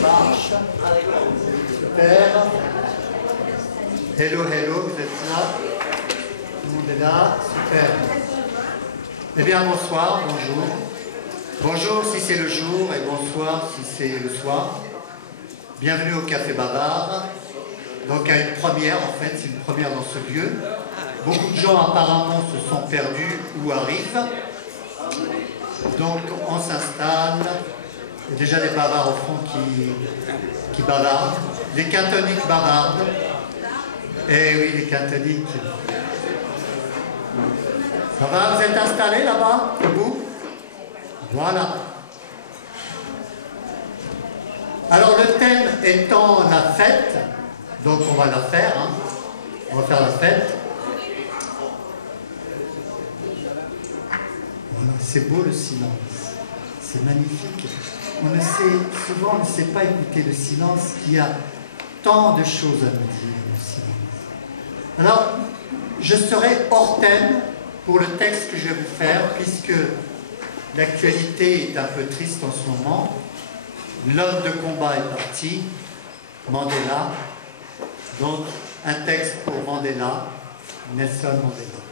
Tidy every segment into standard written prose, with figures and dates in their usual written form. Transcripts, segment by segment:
marche. Super. Hello, hello, vous êtes là? Tout le monde est là? Super. Eh bien, bonsoir, bonjour. Bonjour si c'est le jour et bonsoir si c'est le soir. Bienvenue au Café Bavard. Donc à une première, en fait, c'est une première dans ce lieu. Beaucoup de gens apparemment se sont perdus ou arrivent. Donc on s'installe. Il y a déjà des bavards au fond qui bavardent. Les catholiques bavardent. Eh oui, les catholiques. Ça va, vous êtes installés là-bas, debout? Voilà. Alors le thème étant la fête, donc on va la faire, hein. On va faire la fête. Voilà, c'est beau le silence, c'est magnifique. Souvent on ne sait pas écouter le silence, qu'il y a tant de choses à nous dire, le silence. Alors, je serai hors thème pour le texte que je vais vous faire, puisque l'actualité est un peu triste en ce moment. L'homme de combat est parti, Mandela. Donc, un texte pour Mandela, Nelson Mandela.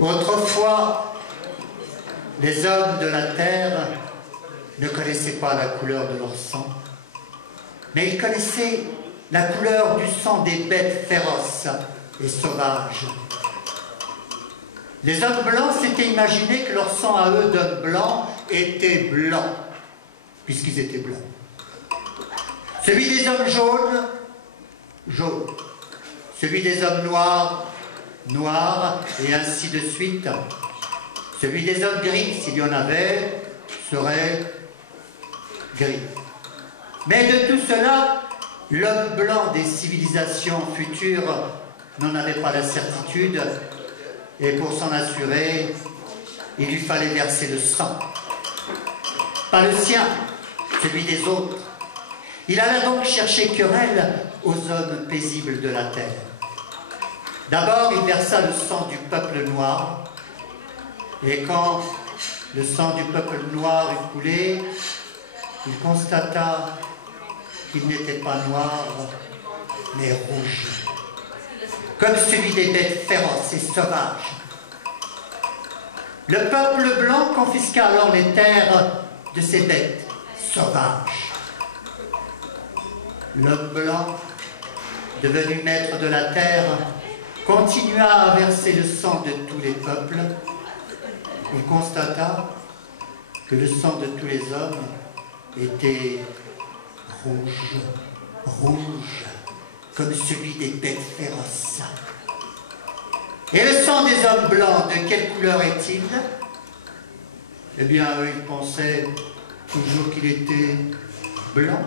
Autrefois, les hommes de la terre ne connaissaient pas la couleur de leur sang, mais ils connaissaient la couleur du sang des bêtes féroces et sauvages. Les hommes blancs s'étaient imaginés que leur sang à eux d'hommes blancs était blanc, puisqu'ils étaient blancs. Celui des hommes jaunes, jaune. Celui des hommes noirs, noir, et ainsi de suite. Celui des hommes gris, s'il y en avait, serait gris. Mais de tout cela, l'homme blanc des civilisations futures n'en avait pas la certitude, et pour s'en assurer, il lui fallait verser le sang. Pas le sien, celui des autres. Il alla donc chercher querelle aux hommes paisibles de la terre. D'abord, il versa le sang du peuple noir, et quand le sang du peuple noir eut coulé, il constata qu'il n'était pas noir, mais rouge, comme celui des bêtes féroces et sauvages. Le peuple blanc confisqua alors les terres de ces bêtes sauvages. L'homme blanc, devenu maître de la terre, continua à verser le sang de tous les peuples. Il constata que le sang de tous les hommes était rouge, rouge, comme celui des bêtes féroces. Et le sang des hommes blancs, de quelle couleur est-il? Eh bien, eux, ils pensaient toujours qu'il était blanc,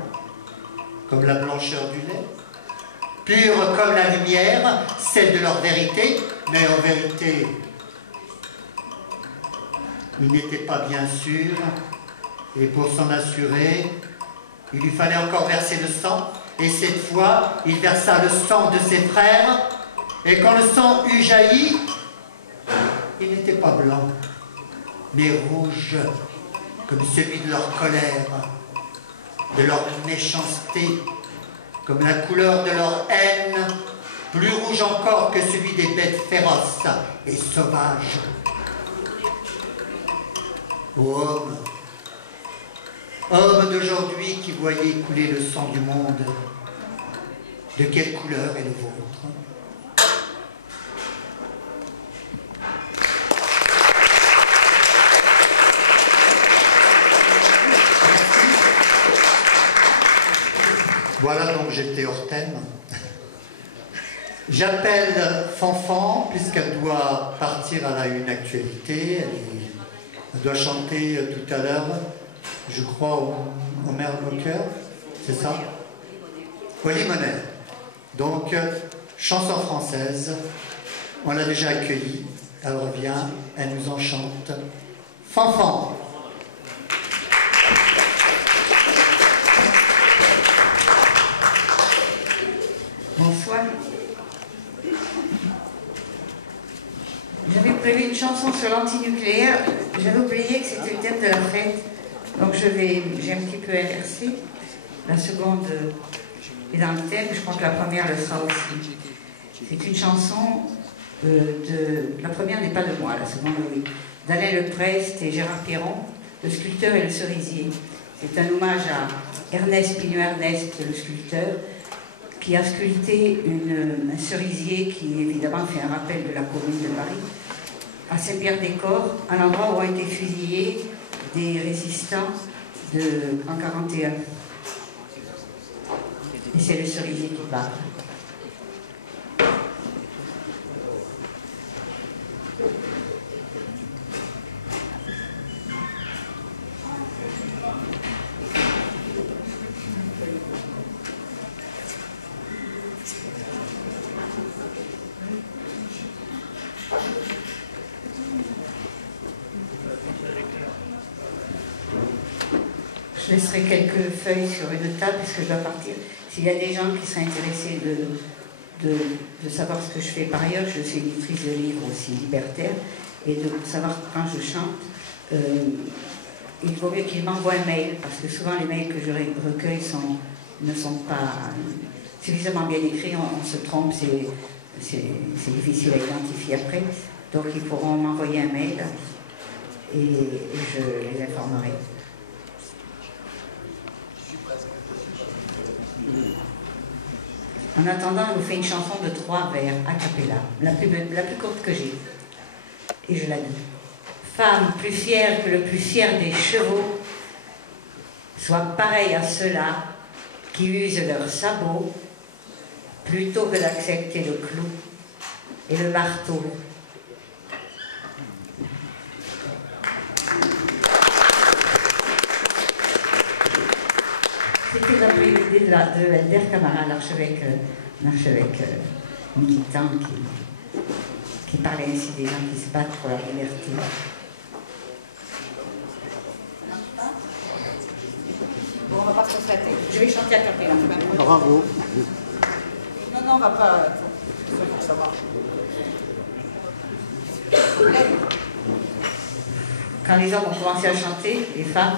comme la blancheur du lait, pur comme la lumière, celle de leur vérité, mais en vérité, il n'était pas bien sûr, et pour s'en assurer, il lui fallait encore verser le sang, et cette fois, il versa le sang de ses frères, et quand le sang eut jailli, il n'était pas blanc, mais rouge, comme celui de leur colère, de leur méchanceté, comme la couleur de leur haine, plus rouge encore que celui des bêtes féroces et sauvages. Ô homme, homme d'aujourd'hui qui voyait couler le sang du monde, de quelle couleur est le vôtre? Voilà, donc j'étais hors thème. J'appelle Fanfan, puisqu'elle doit partir à la une actualité. Elle doit chanter tout à l'heure, je crois, au Mermoker, c'est ça? Au Limonaire. Donc, chanson française, on l'a déjà accueillie, elle revient, elle nous en chante. Fanfan. Bonsoir. J'avais prévu une chanson sur l'antinucléaire. J'avais oublié que c'était le thème de la fête. Donc j'ai un petit peu inversé. La seconde est dans le thème. Je crois que la première le sera aussi. C'est une chanson la première n'est pas de moi, la seconde oui. D'Alain Leprest et Gérard Piron, Le sculpteur et le cerisier. C'est un hommage à Ernest Pignot-Ernest, le sculpteur, qui a sculpté un cerisier qui évidemment fait un rappel de la commune de Paris, à Saint-Pierre-des-Corps, à l'endroit où ont été fusillés des résistants en 1941. Et c'est le cerisier qui parle. Je laisserai quelques feuilles sur une table puisque je dois partir. S'il y a des gens qui seraient intéressés de savoir ce que je fais par ailleurs, je suis éditrice de livres aussi libertaires, et de savoir quand je chante, il vaut mieux qu'ils m'envoient un mail, parce que souvent les mails que je recueille ne sont pas suffisamment bien écrits, on se trompe, c'est difficile à identifier après. Donc ils pourront m'envoyer un mail et je les informerai. En attendant, je vous fais une chanson de 3 vers a cappella, la plus courte que j'ai. Et je la dis. Femme plus fière que le plus fier des chevaux, sois pareille à ceux-là qui usent leurs sabots plutôt que d'accepter le clou et le marteau. C'était d'après l'idée de Elder Camara, l'archevêque militant qui parlait ainsi des gens qui se battent pour la liberté. Bon, on va pas se constater. Je vais chanter à cappella. Bravo. Non, on va pas. Ça marche. Quand les hommes ont commencé à chanter, les femmes,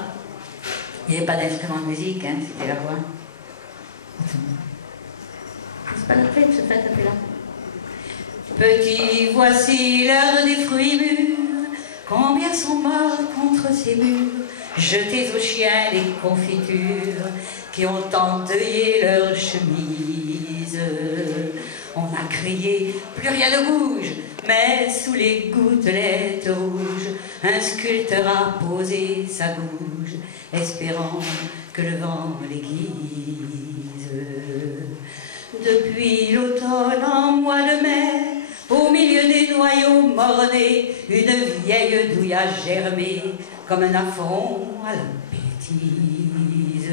il n'y avait pas d'instrument de musique, hein, c'était la voix. C'est pas la fête, ce fait là. Petit, voici l'heure des fruits mûrs. Combien sont morts contre ces murs, jetés aux chiens les confitures, qui ont endeuillé leurs chemises. On a crié, plus rien ne bouge, mais sous les gouttelettes rouges, un sculpteur a posé sa bouche, espérant que le vent l'aiguise. Depuis l'automne, en mois de mai, au milieu des noyaux mornés, une vieille douille a germé, comme un affront à la bêtise.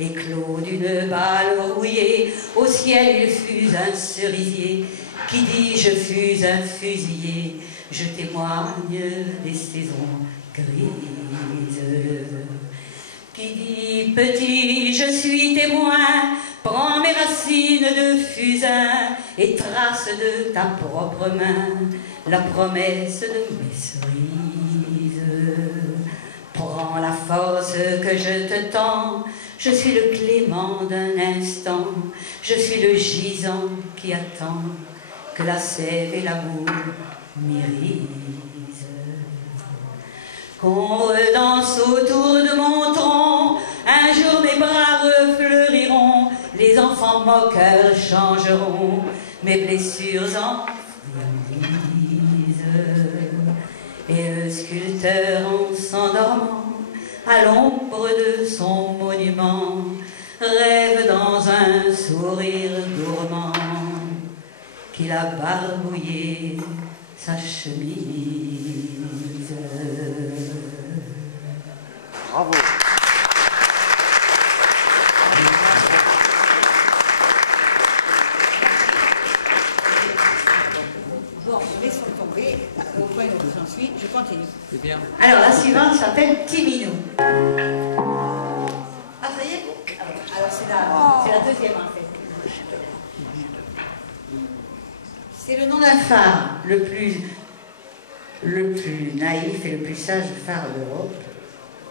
Éclos d'une balle rouillée, au ciel il fuse un cerisier, qui dit je fus un fusillé, je témoigne des saisons grises. Qui dit petit je suis témoin, prends mes racines de fusain et trace de ta propre main la promesse de mes cerises. Prends la force que je te tends, je suis le clément d'un instant, je suis le gisant qui attend que la sève et l'amour m'irisent. Qu'on redanse autour de mon tronc, un jour mes bras refleuriront, les enfants moqueurs changeront, mes blessures en friandises. Et le sculpteur en s'endormant, à l'ombre de son monument, rêve dans un sourire gourmand il a barbouillé sa chemise. Bravo. Bon, laissons tomber. Au point où j'en suis, je continue. C'est bien. Alors, la suivante s'appelle Timinou. Ah, ça y est? Alors, c'est la deuxième, en fait. C'est le nom d'un phare, le plus naïf et le plus sage phare d'Europe,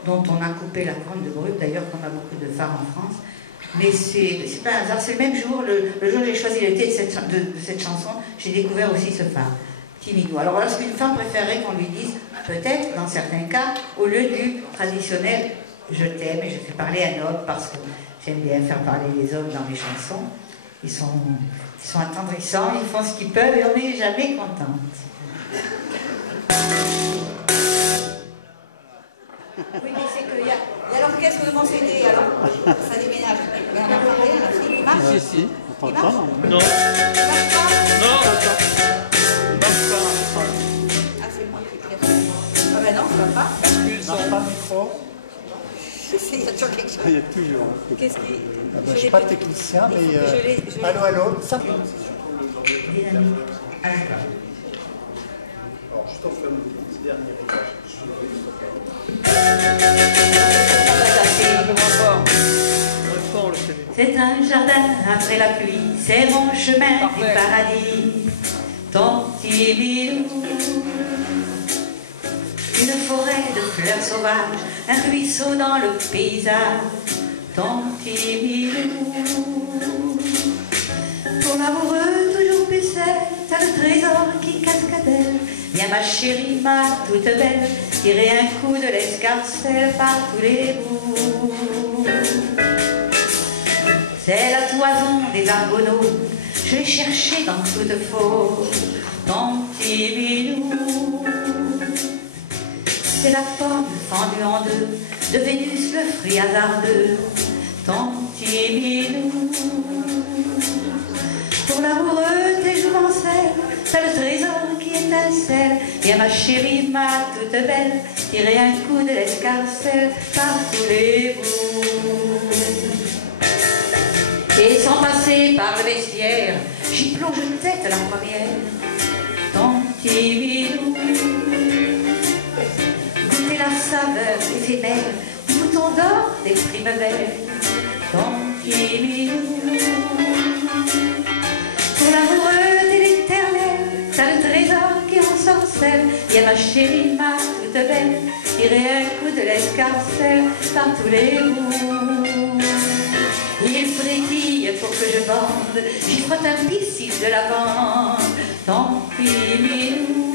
dont on a coupé la couronne de brut, d'ailleurs, qu'on a beaucoup de phares en France. Mais c'est pas un hasard, c'est le même jour, le jour où j'ai choisi le thé de cette chanson, j'ai découvert aussi ce phare, Timinou. Alors voilà, une femme préférerait qu'on lui dise, peut-être, dans certains cas, au lieu du traditionnel « je t'aime » et je fais parler un homme, parce que j'aime bien faire parler les hommes dans mes chansons. Ils sont attendrissants, ils font ce qu'ils peuvent et on n'est jamais contente. Oui, mais c'est qu'il y a l'orchestre de mon CD, alors ça déménage. Mais on n'entend rien là, il marche. Si, si. On Il marche. t'entend? Non. Il marche pas. Non. Ah, c'est moi qui écris. Ah ben non, ça va pas. Marche pas le micro? Il y a toujours quelque chose. Il y a toujours. Qu'est-ce qui... Ah ben, je ne suis pas technicien, mais... je l'ai. Allô, allô. Ça... Dynamique. À la fin. Alors, juste en faire un petit dernier réglage. C'est un jardin après la pluie, c'est mon chemin du paradis, ton petit Milou. Une forêt de fleurs sauvages, un ruisseau dans le paysage, ton petit Milou. Pour l'amoureux toujours pucelle, t'as le trésor qui cascadelle. Viens ma chérie, ma toute belle, tirer un coup de l'escarcelle par tous les bouts. C'est la toison des argonautes, je l'ai cherché dans toute fosse, ton petit Milou. C'est la pomme fendue en deux, de Vénus le fruit hasardeux, ton petit Milou. Pour l'amoureux, tes jouvencelles, t'as le trésor qui étincelle. Viens ma chérie, ma toute belle, tirer un coup de l'escarcelle par tous les bouts. Et sans passer par le vestiaire, j'y plonge tête la première, ton petit Milou. Goûter la saveur éphémère du bouton d'or des primevères, ton petit Milou. Pour l'amoureux et l'éternel, t'as le trésor qui ensorcelle. Viens ma chérie, ma toute belle, tirer un coup de l'escarcelle par tous les bouts. Il frétille pour que je bande, j'y frotte un pistil de lavande, tant pis Milou.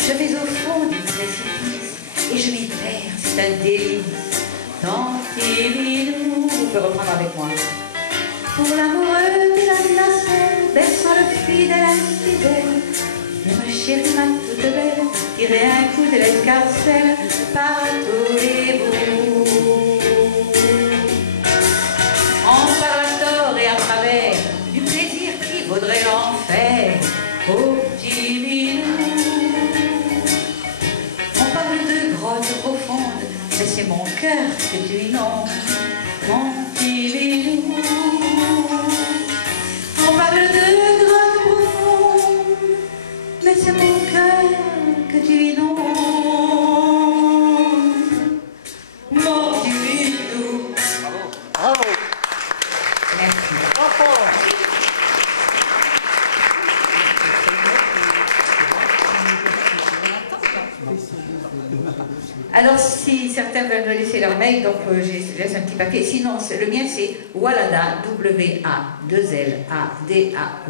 Je vais au fond du précipice et je m'y perds, c'est un délice, tant pis Milou. Vous pouvez reprendre avec moi. Pour l'amoureux de la nacelle, berçant le fidèle infidèle, et ma chérie, ma toute belle, tirer un coup de l'escarcelle par tous les bouts. On parle à tort et à travers du plaisir qui vaudrait l'enfer, au petit Milou. On parle de grottes profondes, mais c'est mon cœur que tu inondes, mon petit Milou. On parle de grottes profondes, mais c'est mon cœur que tu inondes, mon petit Milou. Bravo. Merci. Bravo. Alors, si certains veulent me laisser leur mail, donc je laisse un petit papier. Sinon, le mien, c'est Walada, W-A-2-L-A-D-A,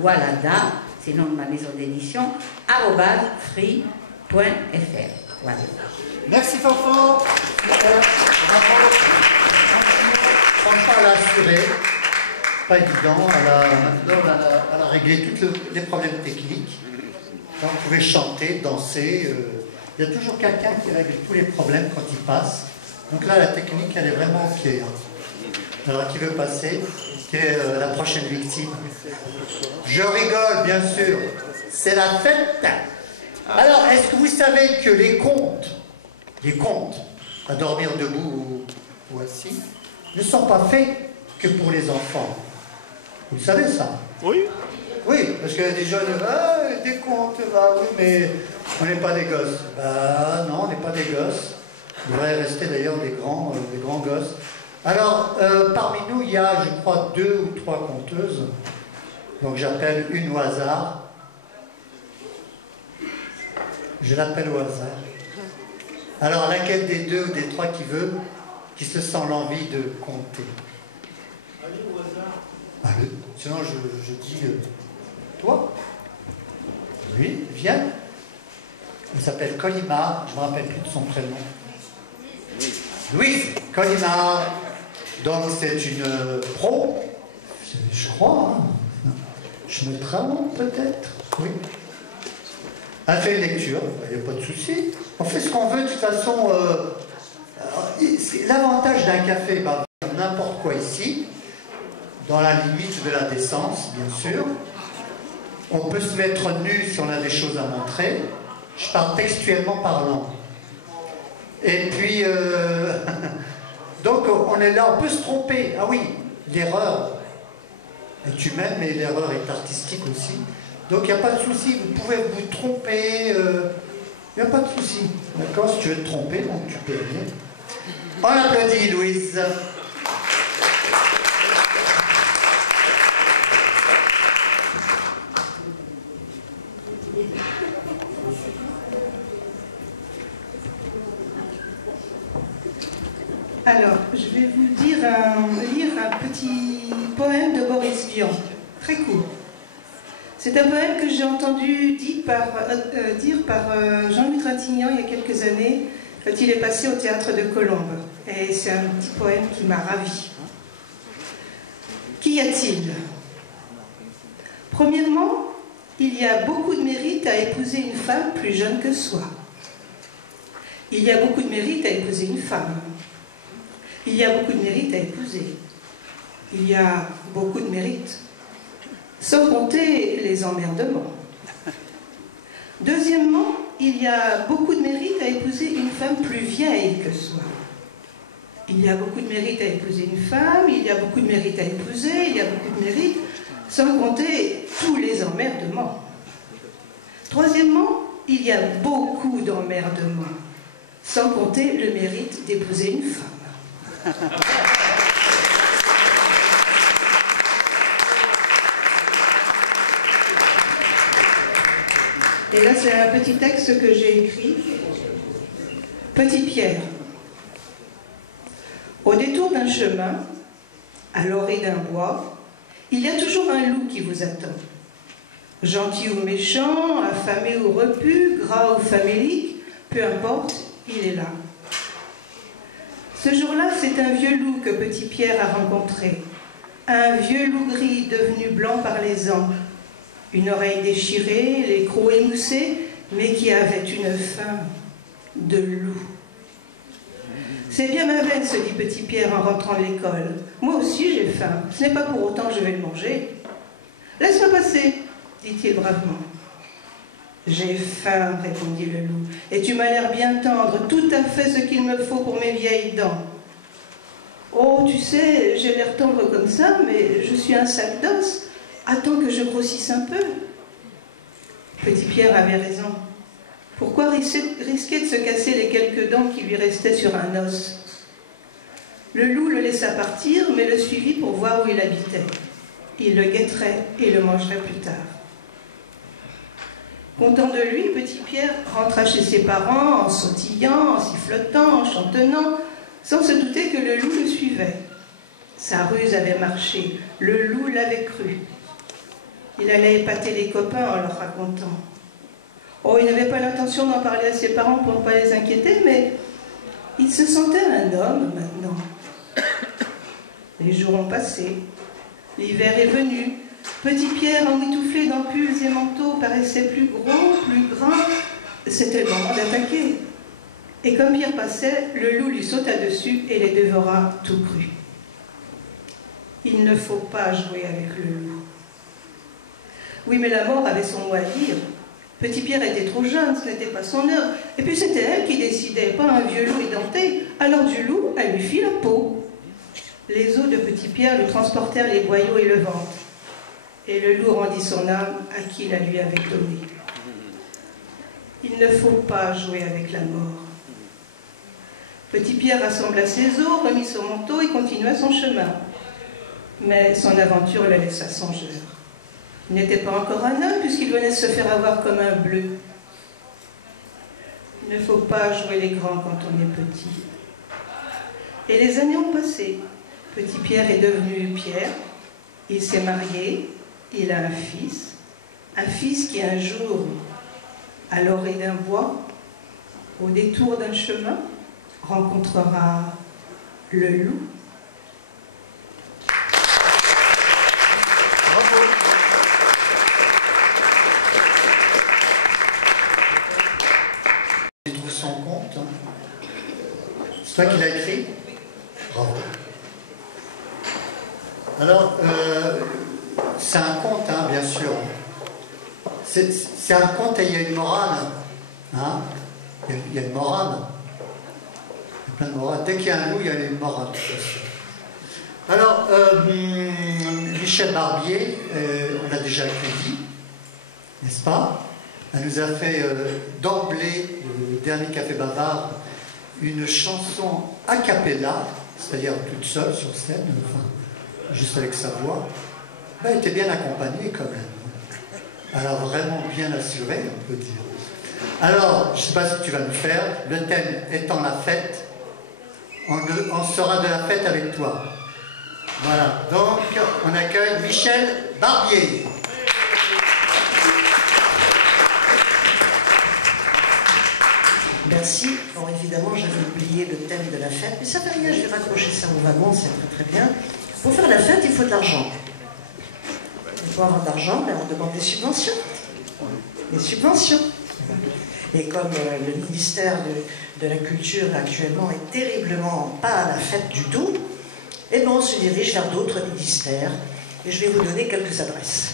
Walada, c'est le nom de ma maison d'édition, @free.fr. Voilà. Merci, Fanfan. Franchement, elle a assuré, pas évident, elle a réglé tous les problèmes techniques. On pouvait chanter, danser, il y a toujours quelqu'un qui règle tous les problèmes quand il passe. Donc là, la technique, elle est vraiment ok. Alors, qui veut passer? qui est la prochaine victime. Je rigole, bien sûr. C'est la fête. Alors, est-ce que vous savez que les contes, à dormir debout ou assis, ne sont pas faits que pour les enfants? Vous savez ça? Oui. Oui, parce qu'il y a des jeunes, des contes, oui, mais on n'est pas des gosses. Bah non, on n'est pas des gosses. On devrait rester d'ailleurs des grands gosses. Alors, parmi nous, il y a, je crois, 2 ou 3 conteuses. Donc j'appelle une au hasard. Je l'appelle au hasard. Alors, laquelle des 2 ou des 3 qui se sent l'envie de compter? Allez au hasard. Allez, sinon je dis... toi? Oui, viens. Elle s'appelle Colimar, je ne me rappelle plus de son prénom. Louise Colimar. Donc c'est une pro, je crois, hein. Je me trompe peut-être, oui. Elle fait une lecture, il n'y a pas de souci. On fait ce qu'on veut, de toute façon. L'avantage d'un café, n'importe quoi ici, dans la limite de la décence, bien sûr. On peut se mettre nu si on a des choses à montrer. Je parle textuellement parlant. Et puis, donc on est là, on peut se tromper. Ah oui, l'erreur est humaine, mais l'erreur est artistique aussi. Donc il n'y a pas de souci, vous pouvez vous tromper, il n'y a pas de souci. D'accord, si tu veux te tromper, donc tu peux venir. On applaudit Louise. Alors, je vais vous lire un petit poème de Boris Vian, très court. C'est un poème que j'ai entendu dire par Jean-Louis Trintignant il y a quelques années, quand il est passé au théâtre de Colombes. Et c'est un petit poème qui m'a ravie. Qu'y a-t-il? Premièrement, il y a beaucoup de mérite à épouser une femme plus jeune que soi. Il y a beaucoup de mérite à épouser une femme. Il y a beaucoup de mérite à épouser. Il y a beaucoup de mérite. Sans compter les emmerdements. Deuxièmement, il y a beaucoup de mérite à épouser une femme plus vieille que soi. Il y a beaucoup de mérite à épouser une femme, il y a beaucoup de mérite à épouser, il y a beaucoup de mérite, sans compter tous les emmerdements. Troisièmement, il y a beaucoup d'emmerdements, sans compter le mérite d'épouser une femme. Et là, c'est un petit texte que j'ai écrit. Petit Pierre. Au détour d'un chemin, à l'orée d'un bois, il y a toujours un loup qui vous attend. Gentil ou méchant, affamé ou repu, gras ou famélique, peu importe, il est là. Ce jour-là, c'est un vieux loup que Petit Pierre a rencontré. Un vieux loup gris devenu blanc par les ans. Une oreille déchirée, les crocs émoussés, mais qui avait une faim de loup. C'est bien ma veine, se dit Petit Pierre en rentrant de l'école. Moi aussi j'ai faim, ce n'est pas pour autant que je vais le manger. Laisse-moi passer, dit-il bravement. J'ai faim, répondit le loup, et tu m'as l'air bien tendre, tout à fait ce qu'il me faut pour mes vieilles dents. Oh, tu sais, j'ai l'air tendre comme ça, mais je suis un sac d'os. Attends que je grossisse un peu. Petit Pierre avait raison. Pourquoi risquer de se casser les quelques dents qui lui restaient sur un os? Le loup le laissa partir, mais le suivit pour voir où il habitait. Il le guetterait et le mangerait plus tard. Content de lui, Petit Pierre rentra chez ses parents en sautillant, en sifflotant, en chantonnant, sans se douter que le loup le suivait. Sa ruse avait marché, le loup l'avait cru. Il allait épater les copains en leur racontant. Oh, il n'avait pas l'intention d'en parler à ses parents pour ne pas les inquiéter, mais il se sentait un homme maintenant. Les jours ont passé, l'hiver est venu. Petit Pierre, emmitouflé dans pulls et manteaux, paraissait plus gros, plus grand. C'était le moment d'attaquer. Et comme Pierre passait, le loup lui sauta dessus et les dévora tout cru. Il ne faut pas jouer avec le loup. Oui, mais la mort avait son mot à dire. Petit Pierre était trop jeune, ce n'était pas son heure. Et puis c'était elle qui décidait, pas un vieux loup édenté. Alors du loup, elle lui fit la peau. Les os de Petit Pierre lui transportèrent les boyaux et le ventre. Et le loup rendit son âme à qui la lui avait donnée. Il ne faut pas jouer avec la mort. Petit Pierre rassembla ses os, remit son manteau et continua son chemin. Mais son aventure le laissa songeur. Il n'était pas encore un homme puisqu'il venait de se faire avoir comme un bleu. Il ne faut pas jouer les grands quand on est petit. Et les années ont passé. Petit Pierre est devenu Pierre. Il s'est marié. Il a un fils qui un jour, à l'orée d'un bois, au détour d'un chemin, rencontrera le loup. Bravo. Il trouve son compte. Hein. C'est toi qui l'as écrit? Bravo. Alors, c'est un conte, hein, bien sûr. C'est un conte et il y a une morale. Hein. Il y a une morale. Il y a plein de morales. Dès qu'il y a un loup, il y a une morale. Alors, Michel Barbier, on l'a déjà accueilli, n'est-ce pas? Elle nous a fait d'emblée, le dernier Café Bavard, une chanson a cappella, c'est-à-dire toute seule sur scène, enfin, juste avec sa voix. Ben, elle était bien accompagnée quand même. Elle a vraiment bien assuré, on peut dire. Alors, je ne sais pas si tu vas nous faire, le thème étant la fête, on sera de la fête avec toi. Voilà, donc on accueille Michel Barbier. Merci. Alors évidemment, j'avais oublié le thème de la fête, mais ça fait rien, je vais raccrocher ça au wagon, c'est très très bien. Pour faire la fête, il faut de l'argent. Et pour avoir de l'argent, ben, on demande des subventions. Des subventions. Et comme le ministère de la Culture actuellement est terriblement pas à la fête du tout, eh ben, on se dirige vers d'autres ministères. Et je vais vous donner quelques adresses.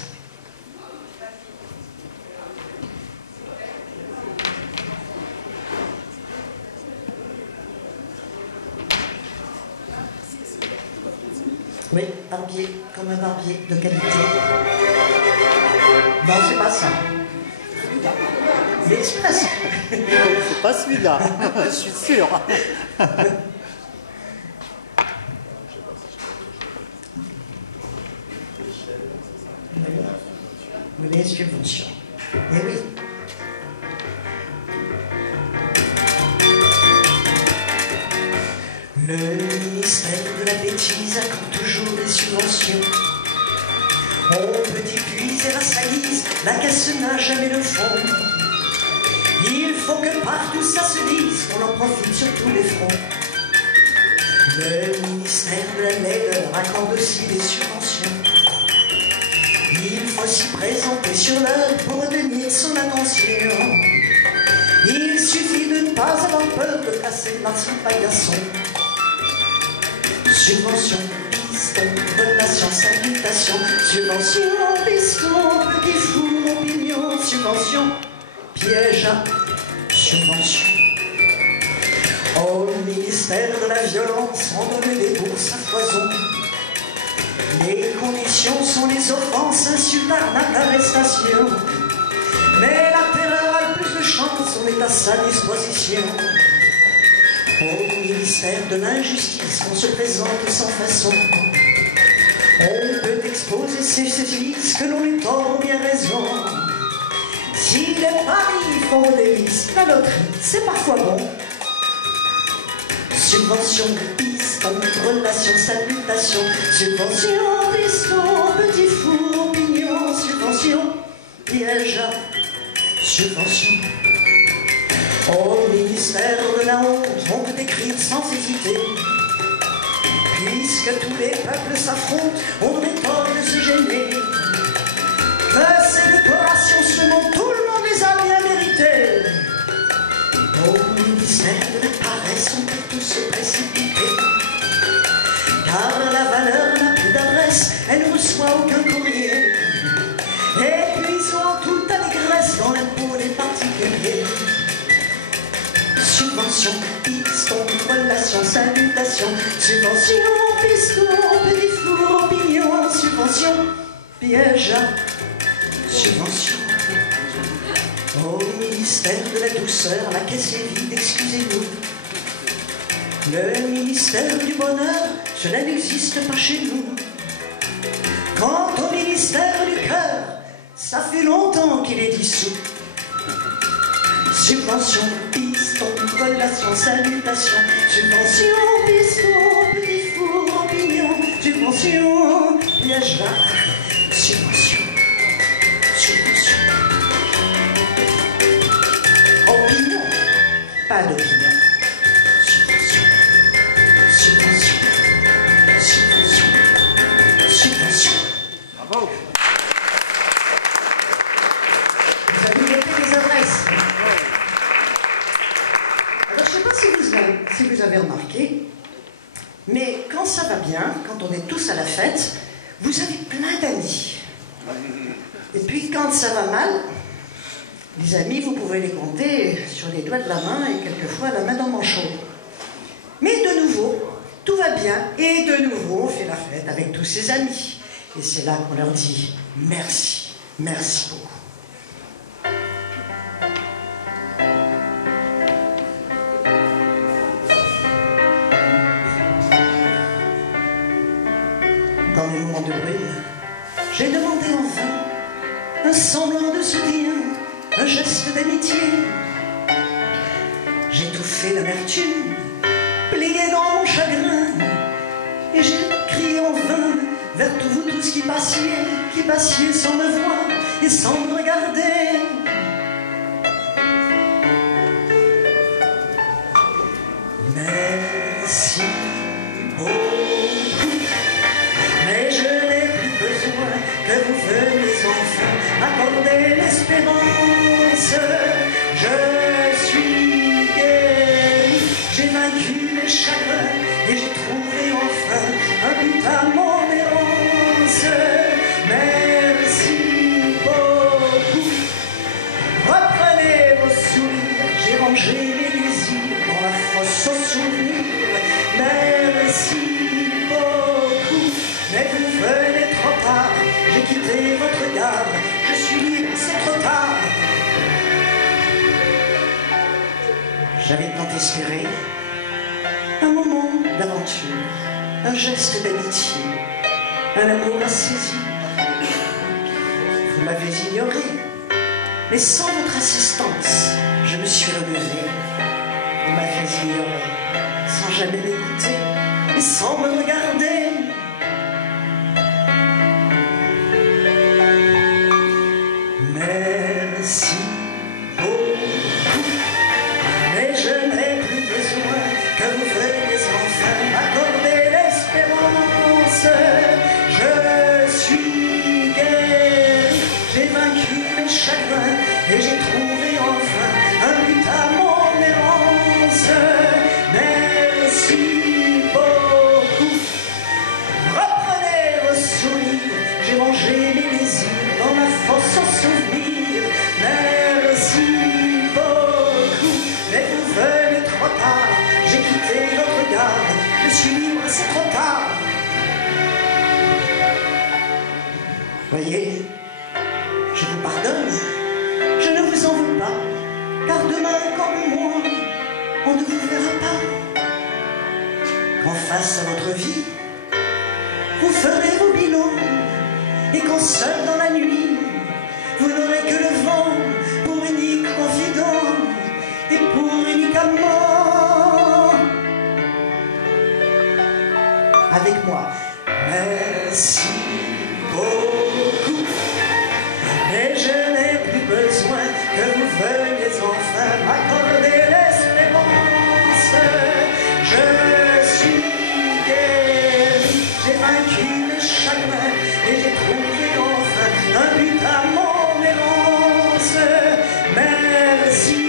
Oui, barbier, comme un barbier de qualité. Non, c'est pas ça. L'Express. C'est pas celui-là, je suis sûr. Oui, les subventions. Eh oui. Le ministère de la bêtise a comme toujours des subventions. On peut y puiser à sa guise, la caisse n'a jamais le fond. Il faut que partout ça se dise, qu'on en profite sur tous les fronts. Le ministère de la laideur accorde aussi des subventions. Il faut s'y présenter sur l'heure pour retenir son attention. Il suffit de ne pas avoir peur de passer par son paillasson. Subvention, piston, relation, salutation. Subvention, piston, petit four, opinion. Subvention, piège à subvention. Au ministère de la violence, on donne des bourses à foison. Les conditions sont les offenses, insultes, arnaques, arrestations. Mais la terreur a le plus de chance, on est à sa disposition. Au ministère de l'injustice, on se présente sans façon. On peut exposer ses vices, que l'on ait tort ou bien raison. Si les paris font des listes, la loterie, c'est parfois bon. Subvention, piston, relation, salutation. Subvention, piston, petit four, opinion. Subvention, piège, subvention. Au ministère de la honte, on peut écrire sans hésiter. Puisque tous les peuples s'affrontent, on aurait tort de se gêner. Que ces décorations se montent, tout le monde les a bien méritées. Au ministère de la paresse, on peut tous se précipiter. Car la valeur n'a plus d'adresse. subvention, piston, relation, salutation, subvention, piston, petit four, opinion, subvention, piège à subvention. Au ministère de la douceur, la caisse est vide, excusez-nous. Le ministère du bonheur, cela n'existe pas chez nous. Quant au ministère du cœur, ça fait longtemps qu'il est dissous. Subvention, piston, relation, salutation, subvention, piston, petit four, opinion, subvention, piège là, subvention, subvention. Opinion, pas d'opinion. Subvention, subvention, subvention, subvention. Bravo. Vous avez noté les adresses. Alors, je ne sais pas si vous avez remarqué, mais quand ça va bien, quand on est tous à la fête, vous avez plein d'amis. Et puis, quand ça va mal, les amis, vous pouvez les compter sur les doigts de la main et quelquefois la main dans le manchot. Mais de nouveau, tout va bien et de nouveau, on fait la fête avec tous ses amis. Et c'est là qu'on leur dit merci, merci beaucoup. Dans mes moments de brume, j'ai demandé en vain un semblant de soutien, un geste d'amitié. J'ai étouffé l'amertume, plié dans mon chagrin, et j'ai crié en vain vers vous tous qui passiez sans me voir et sans me regarder. Merci beaucoup, mais je n'ai plus besoin que vous veniez enfin accorder l'espérance. Je suis guéri, j'ai vaincu mes chagrins et j'ai trouvé enfin un but à mon errance. Merci beaucoup. Reprenez vos sourires, j'ai rangé mes désirs dans la fosse aux souvenirs. Merci beaucoup, mais vous venez trop tard, j'ai quitté votre gare, je suis libre, c'est trop tard. J'avais tant espéré un moment d'aventure, un geste d'amitié, un amour à saisir. Vous m'avez ignoré, mais sans votre assistance, je me suis relevé. Vous m'avez ignoré, sans jamais m'écouter, et sans me regarder. Merci beaucoup, mais je n'ai plus besoin que vous veniez enfin m'accorder l'espérance. Je suis guéri, j'ai vaincu mes chagrins et j'ai trouvé enfin un but à mon errance. Merci beaucoup. Reprenez vos sourires, j'ai mangé mes désirs dans ma fosse aux souvenirs. Merci beaucoup, mais vous venez trop tard, j'ai quitté votre gare, je suis libre, c'est trop tard. Voyez, je vous pardonne, je ne vous en veux pas, car demain comme moi, on ne vous verra pas. Quand face à votre vie, vous ferez vos bilans, et quand seul dans la nuit, vous n'aurez que le vent pour unique confident, et pour unique amant. Avec moi, merci beaucoup, mais je n'ai plus besoin que vous veniez enfin m'accorder l'espérance. Je suis guéri, j'ai vaincu mes chagrins et j'ai trouvé enfin un but à mon errance. Merci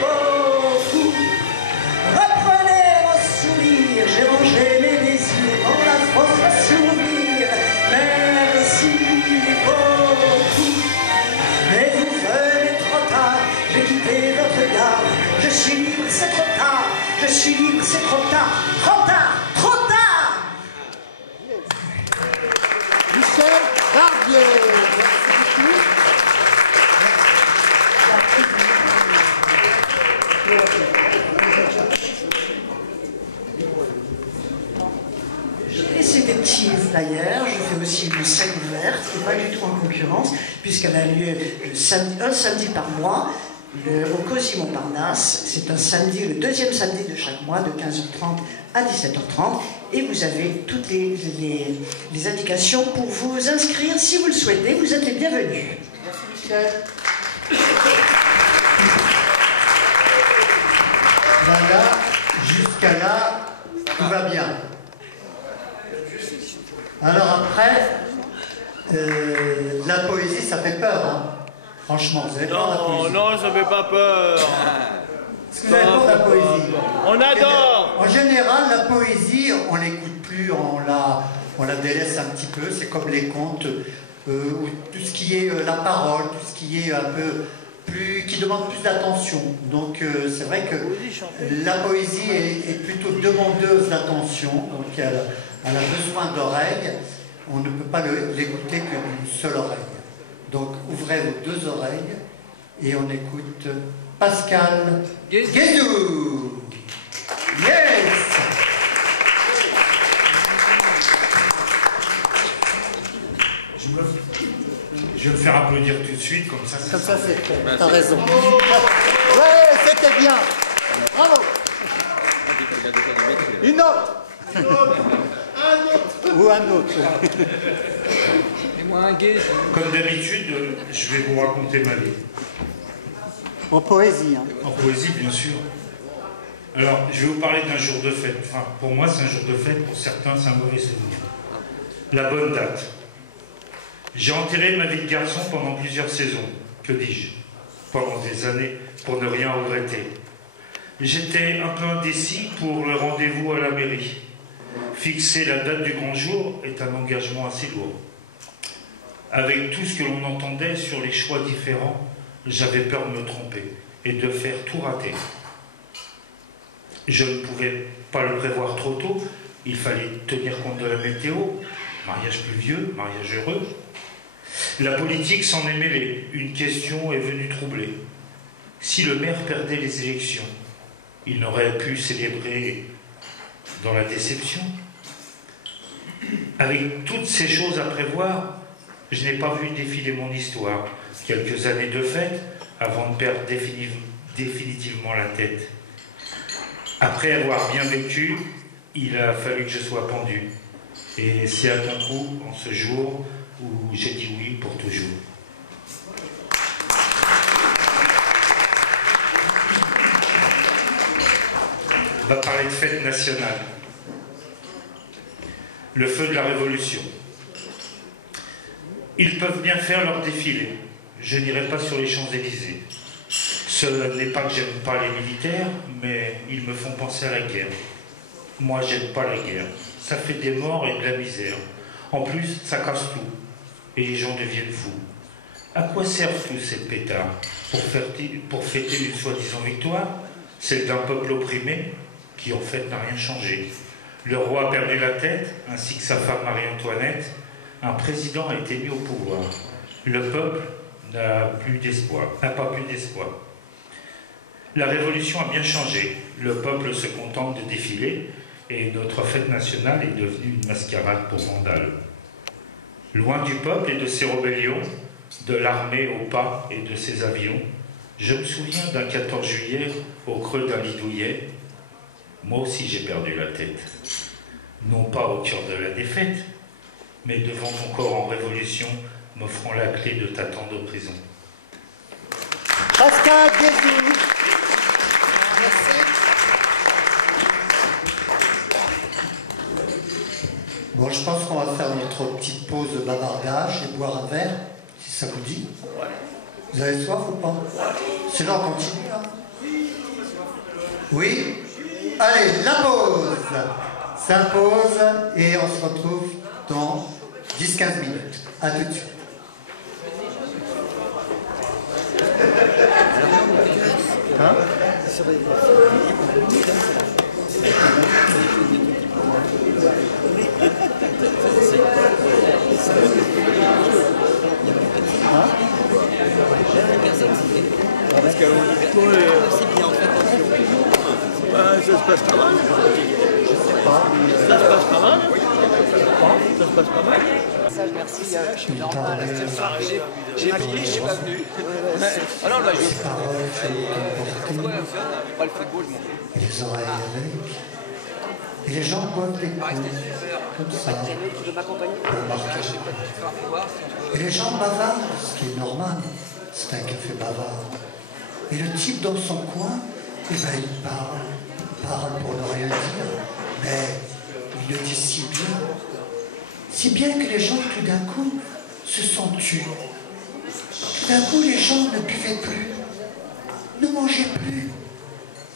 beaucoup. Reprenez vos sourires, j'ai rangé mes désirs dans la fosse à souvenirs. Merci beaucoup. Mais vous venez trop tard, j'ai quitté votre gare, je suis libre, c'est trop tard. suis libre, c'est trop tard, trop tard, trop tard. Michel Barbier. Et c'est des petits flyers, je fais aussi une scène ouverte, qui n'est pas du tout en concurrence, puisqu'elle a lieu un samedi par mois, au Cosy Montparnasse. C'est un samedi, le deuxième samedi de chaque mois, de 15h30 à 17h30. Et vous avez toutes les indications pour vous inscrire si vous le souhaitez. Vous êtes les bienvenus. Merci Michel. Voilà, jusqu'à là, tout va bien. Alors après, la poésie, ça fait peur, hein. Franchement, vous avez peur de la poésie? Non, ça fait pas peur. Est-ce que vous avez peur de la poésie? On adore. En général, la poésie, on l'écoute plus, on la délaisse un petit peu. C'est comme les contes, ou tout ce qui est la parole, tout ce qui est un peu plus, qui demande plus d'attention. Donc c'est vrai que la poésie est plutôt demandeuse d'attention. Donc elle a besoin d'oreilles. On ne peut pas l'écouter que d'une seule oreille. Donc ouvrez vos deux oreilles et on écoute Pascal Guézou. Yes. Je vais me faire applaudir tout de suite, comme ça. Comme ça, c'est fait. T'as raison. Ouais, c'était bien. Bravo. Une autre. Ou un autre. Et moi, un gay. Comme d'habitude, je vais vous raconter ma vie. En poésie. Hein. En poésie, bien sûr. Alors, je vais vous parler d'un jour de fête. Enfin, pour moi, c'est un jour de fête. Pour certains, c'est un mauvais souvenir. La bonne date. J'ai enterré ma vie de garçon pendant plusieurs saisons. Que dis-je? Pendant des années, pour ne rien regretter. J'étais un peu indécis pour le rendez-vous à la mairie. Fixer la date du grand jour est un engagement assez lourd. Avec tout ce que l'on entendait sur les choix différents, j'avais peur de me tromper et de faire tout rater. Je ne pouvais pas le prévoir trop tôt, il fallait tenir compte de la météo, mariage pluvieux, mariage heureux. La politique s'en est mêlée, une question est venue troubler. Si le maire perdait les élections, il n'aurait pu célébrer dans la déception. Avec toutes ces choses à prévoir, je n'ai pas vu défiler mon histoire. Quelques années de fête avant de perdre définitivement la tête. Après avoir bien vécu, il a fallu que je sois pendu. Et c'est à ton coup, en ce jour, où j'ai dit oui pour toujours. On va parler de fête nationale. Le feu de la Révolution. Ils peuvent bien faire leur défilé. Je n'irai pas sur les Champs-Élysées. Ce n'est pas que j'aime pas les militaires, mais ils me font penser à la guerre. Moi, j'aime pas la guerre. Ça fait des morts et de la misère. En plus, ça casse tout. Et les gens deviennent fous. À quoi servent tous ces pétards? Pour fêter une soi-disant victoire, celle d'un peuple opprimé qui en fait n'a rien changé. Le roi a perdu la tête, ainsi que sa femme Marie-Antoinette. Un président a été mis au pouvoir. Le peuple n'a pas plus d'espoir. La Révolution a bien changé. Le peuple se contente de défiler et notre fête nationale est devenue une mascarade pour vandales. Loin du peuple et de ses rébellions, de l'armée au pas et de ses avions, je me souviens d'un 14 juillet au creux d'un lit douillet. Moi aussi j'ai perdu la tête. Non pas au cœur de la défaite, mais devant ton corps en révolution, m'offrant la clé de t'attendre aux prisons. Pascal Guézou. Bon, je pense qu'on va faire notre petite pause de bavardage et boire un verre, si ça vous dit. Vous avez soif ou pas? Sinon, on continue, là. Oui? Allez, la pause. S'impose et on se retrouve dans 10-15 minutes. À tout de suite. Hein? parce que c'est bien, on fait attention. Ça se passe pas mal. Je sais pas. Ça se passe pas mal. Ça se passe pas mal. Merci, je suis normal. J'ai appelé, je suis pas venu. Ah non, là, je suis pas le football, je m'en fous. Les oreilles avec. Et les gens boivent des coups, comme ça, pour marquer. Et les gens bavardent, ce qui est normal, c'est un café bavard. Et le type dans son coin, eh ben, il parle pour ne rien dire, mais il le dit si bien. Si bien que les gens, tout d'un coup, se sont tus. Tout d'un coup, les gens ne buvaient plus, ne mangeaient plus.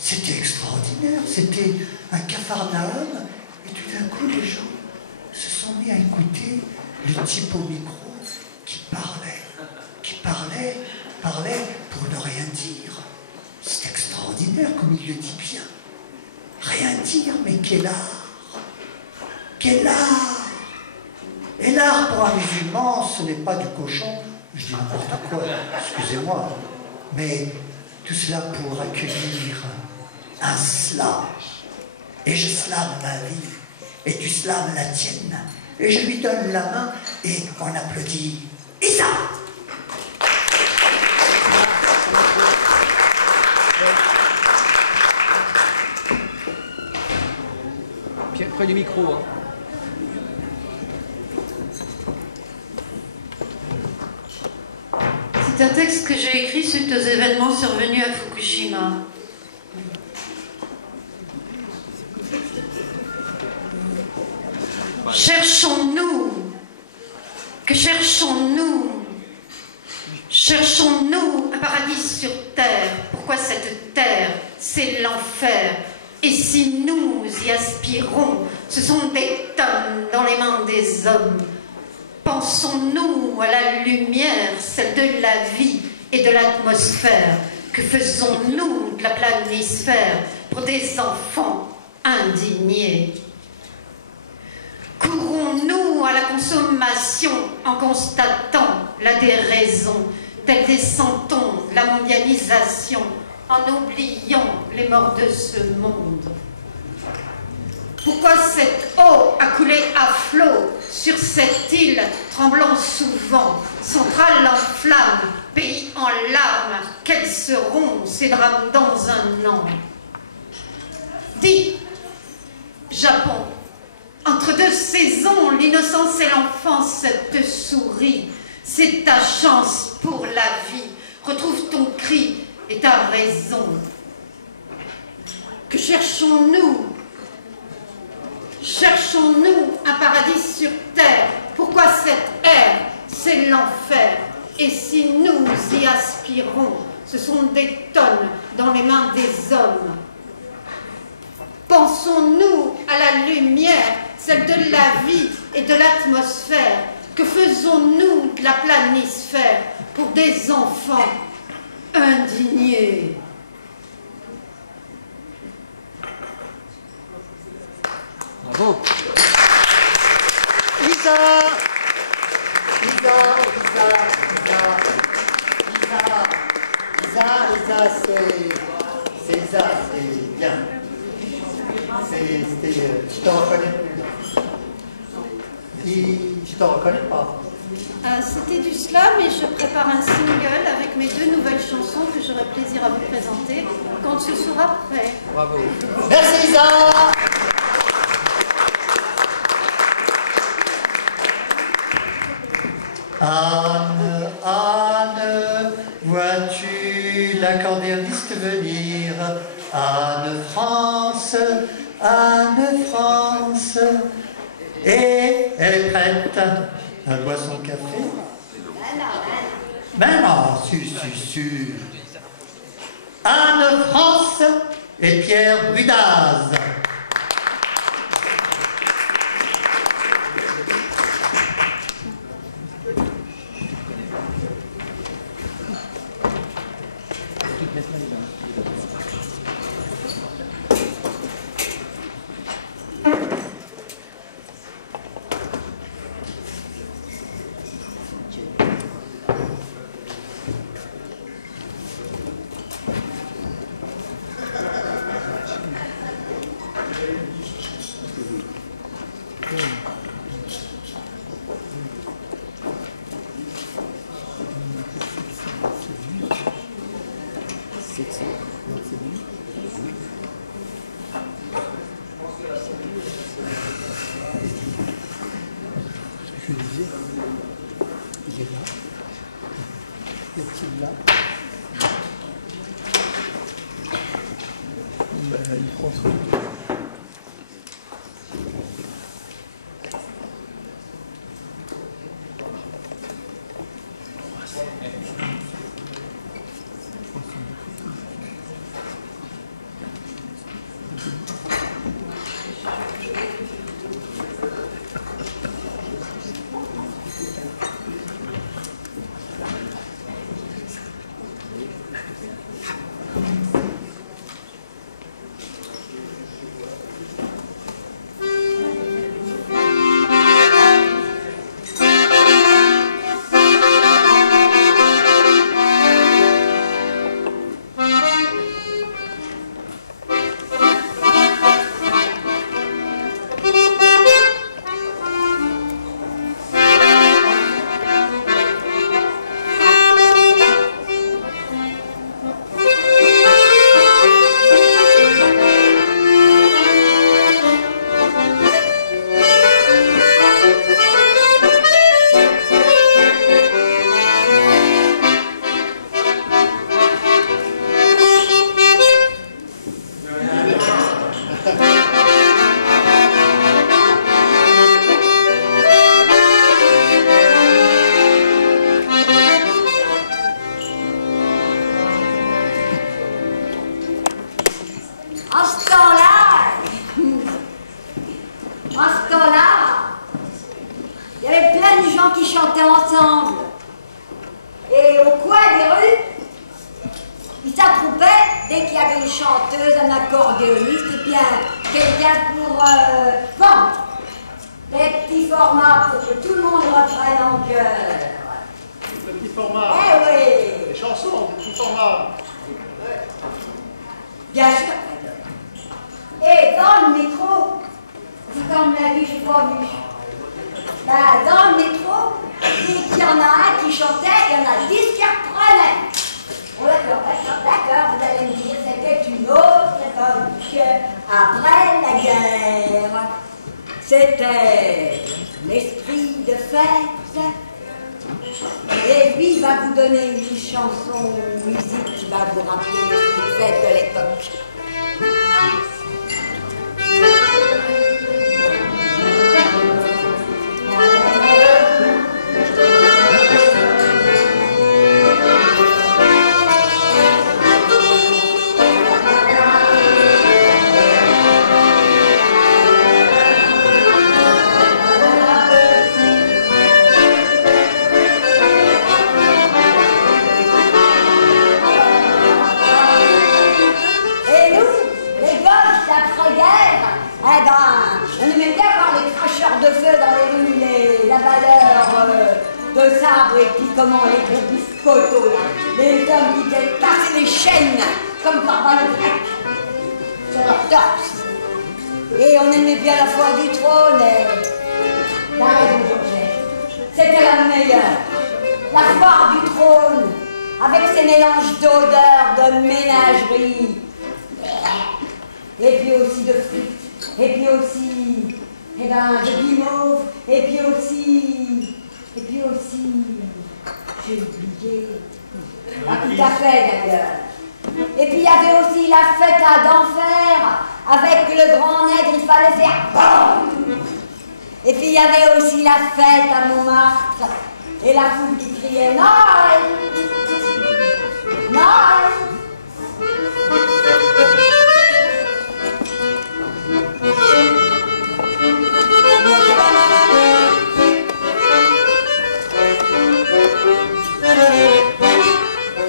C'était extraordinaire, c'était un capharnaüm, et tout d'un coup, les gens se sont mis à écouter le type au micro qui parlait pour ne rien dire. C'est extraordinaire, comme il le dit bien. Rien dire, mais quel art! Quel art! Et l'art pour un musulman, ce n'est pas du cochon, je dis n'importe quoi, excusez-moi, mais tout cela pour accueillir un slam. Et je slame ma vie, et tu slames la tienne. Et je lui donne la main, et on applaudit Isa! Pierre, près du micro, hein. C'est un texte que j'ai écrit suite aux événements survenus à Fukushima. Cherchons-nous, que cherchons-nous? Cherchons-nous un paradis sur terre? Pourquoi cette terre? C'est l'enfer. Et si nous y aspirons, ce sont des tonnes dans les mains des hommes. Pensons-nous à la lumière, celle de la vie et de l'atmosphère? Que faisons-nous de la planisphère pour des enfants indignés? Courons-nous à la consommation en constatant la déraison, tel des santons, la mondialisation, en oubliant les morts de ce monde? Pourquoi cette eau a coulé à flot sur cette île, tremblant souvent, centrale en flammes, pays en larmes? Quels seront ces drames dans un an? Dis, Japon, entre deux saisons, l'innocence et l'enfance te sourient. C'est ta chance pour la vie. Retrouve ton cri et ta raison. Que cherchons-nous? Cherchons-nous un paradis sur terre? Pourquoi cette ère? C'est l'enfer. Et si nous y aspirons, ce sont des tonnes dans les mains des hommes. Pensons-nous à la lumière, celle de la vie et de l'atmosphère? Que faisons-nous de la planisphère pour des enfants indignés? Bravo. Isa, c'est bien. Je te reconnais plus. Je te reconnais pas. C'était du slam et je prépare un single avec mes 2 nouvelles chansons que j'aurai plaisir à vous présenter quand ce sera prêt. Bravo. Merci Isa. Anne, Anne, vois-tu l'accordéoniste venir? Anne France, Anne France. Et elle est prête. Elle boit son café. Ben non, si. Anne France et Pierre Budaz. Je disais, il est là, le petit là. Il prend son...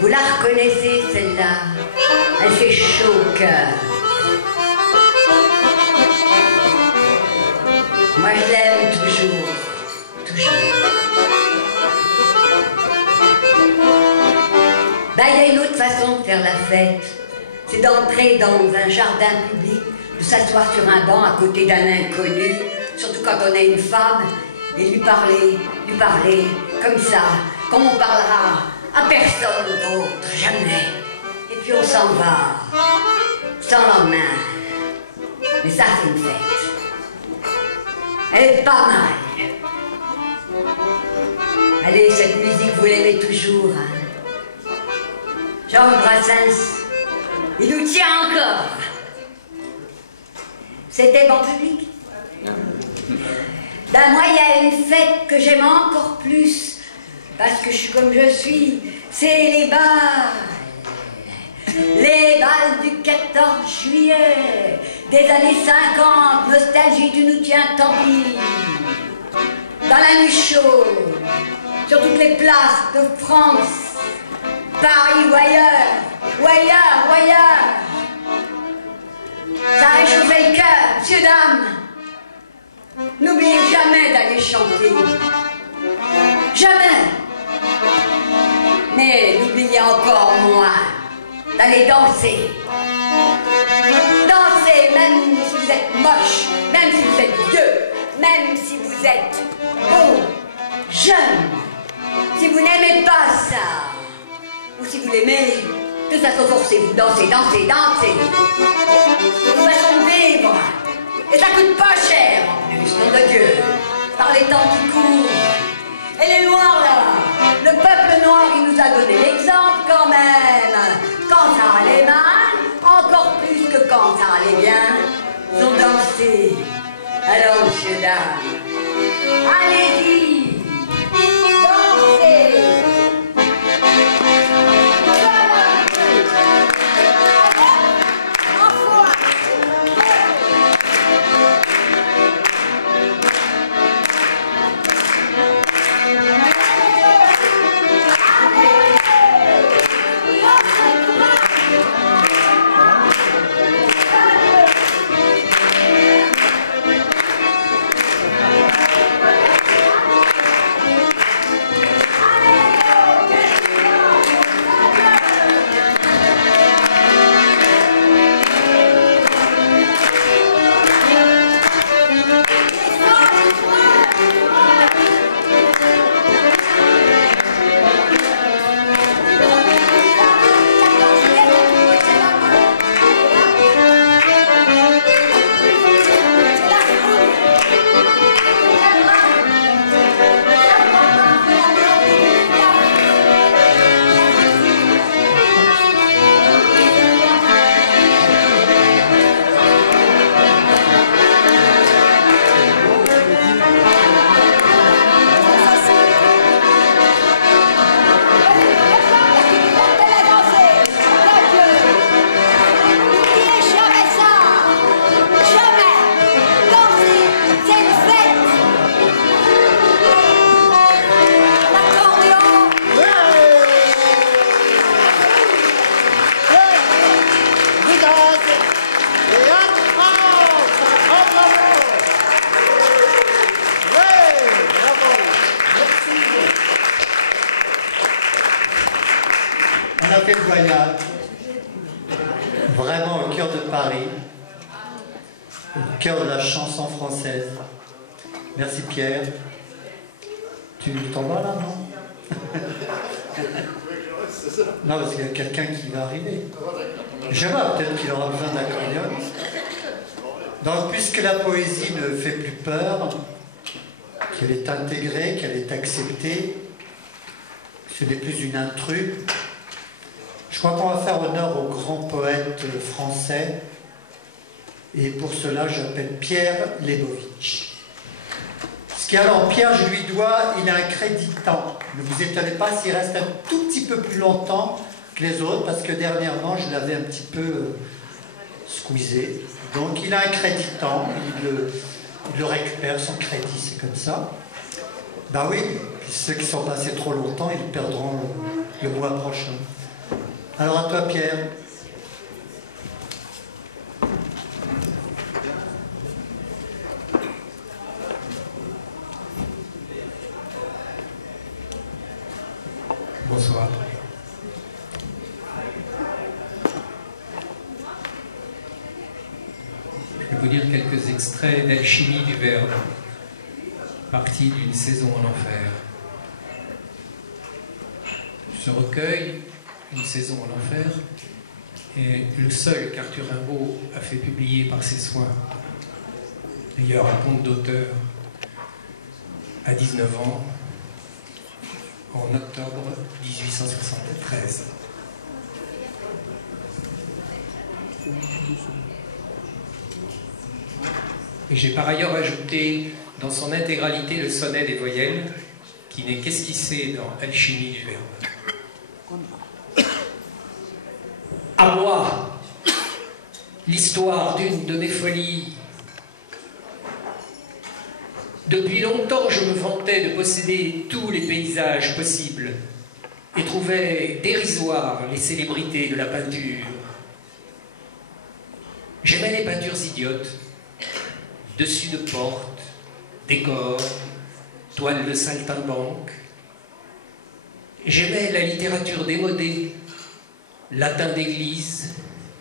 Vous la reconnaissez, celle-là? Elle fait chaud au cœur. Moi, je l'aime toujours, toujours. Ben, il y a une autre façon de faire la fête. C'est d'entrer dans un jardin public, de s'asseoir sur un banc à côté d'un inconnu, surtout quand on est une femme, et lui parler, comme ça, comme on parlera à personne d'autre, jamais. Et puis on s'en va, sans lendemain. Mais ça, c'est une fête. Elle est pas mal. Allez, cette musique, vous l'aimez toujours, hein? Georges Brassens, il nous tient encore. C'était bon public. Ben moi, il y a une fête que j'aime encore plus, parce que je suis comme je suis, c'est les balles. Les balles du 14 juillet, des années 50, nostalgie, tu nous tiens, tant pis. Dans la nuit chaude, sur toutes les places de France, Paris ou ailleurs, ou ailleurs, ou ailleurs. Ça a réchauffé le cœur, messieurs, dames. N'oubliez jamais d'aller chanter. Jamais. Mais n'oubliez encore moins d'aller danser. Danser, même si vous êtes moche, même si vous êtes vieux, même si vous êtes beau, jeune. Si vous n'aimez pas ça, ou si vous l'aimez, de toute façon, forcez-vous, dansez, dansez, dansez. C'est une façon de vivre. Et ça coûte pas cher, en plus, nom de Dieu, par les temps qui courent. Et les Noirs, là, le peuple noir, il nous a donné l'exemple quand même. Quand ça allait mal, encore plus que quand ça allait bien, ils ont dansé. Alors, messieurs, dames, allez-y, dansez. On a fait le voyage, vraiment au cœur de Paris, au cœur de la chanson française. Merci Pierre. Tu t'en vas là, non? Non, parce qu'il y a quelqu'un qui va arriver. Je sais pas, peut-être qu'il aura besoin d'accordéon. Donc, puisque la poésie ne fait plus peur, qu'elle est intégrée, qu'elle est acceptée, ce n'est plus une intruse, je crois qu'on va faire honneur au grand poète français, et pour cela j'appelle Pierre Lebovitch. Ce qui alors, Pierre, je lui dois, il a un créditant. Ne vous étonnez pas s'il reste un tout petit peu plus longtemps que les autres, parce que dernièrement je l'avais un petit peu squeezé. Donc il a un créditant, il le récupère, son crédit, c'est comme ça. Ben oui, puis ceux qui sont passés trop longtemps, ils le perdront le mois prochain. Alors à toi Pierre. Bonsoir. Je vais vous lire quelques extraits d'Alchimie du Verbe, partie d'une saison en enfer. Ce recueil, Une saison en enfer, et le seul qu'Arthur Rimbaud a fait publier par ses soins. D'ailleurs, un conte d'auteur à 19 ans, en octobre 1873. Et j'ai par ailleurs ajouté dans son intégralité le sonnet des voyelles, qui n'est qu'esquissé dans Alchimie du verbe. À moi, l'histoire d'une de mes folies. Depuis longtemps, je me vantais de posséder tous les paysages possibles et trouvais dérisoires les célébrités de la peinture. J'aimais les peintures idiotes, dessus de portes, décors, toiles de saltimbanque. J'aimais la littérature démodée, latin d'église,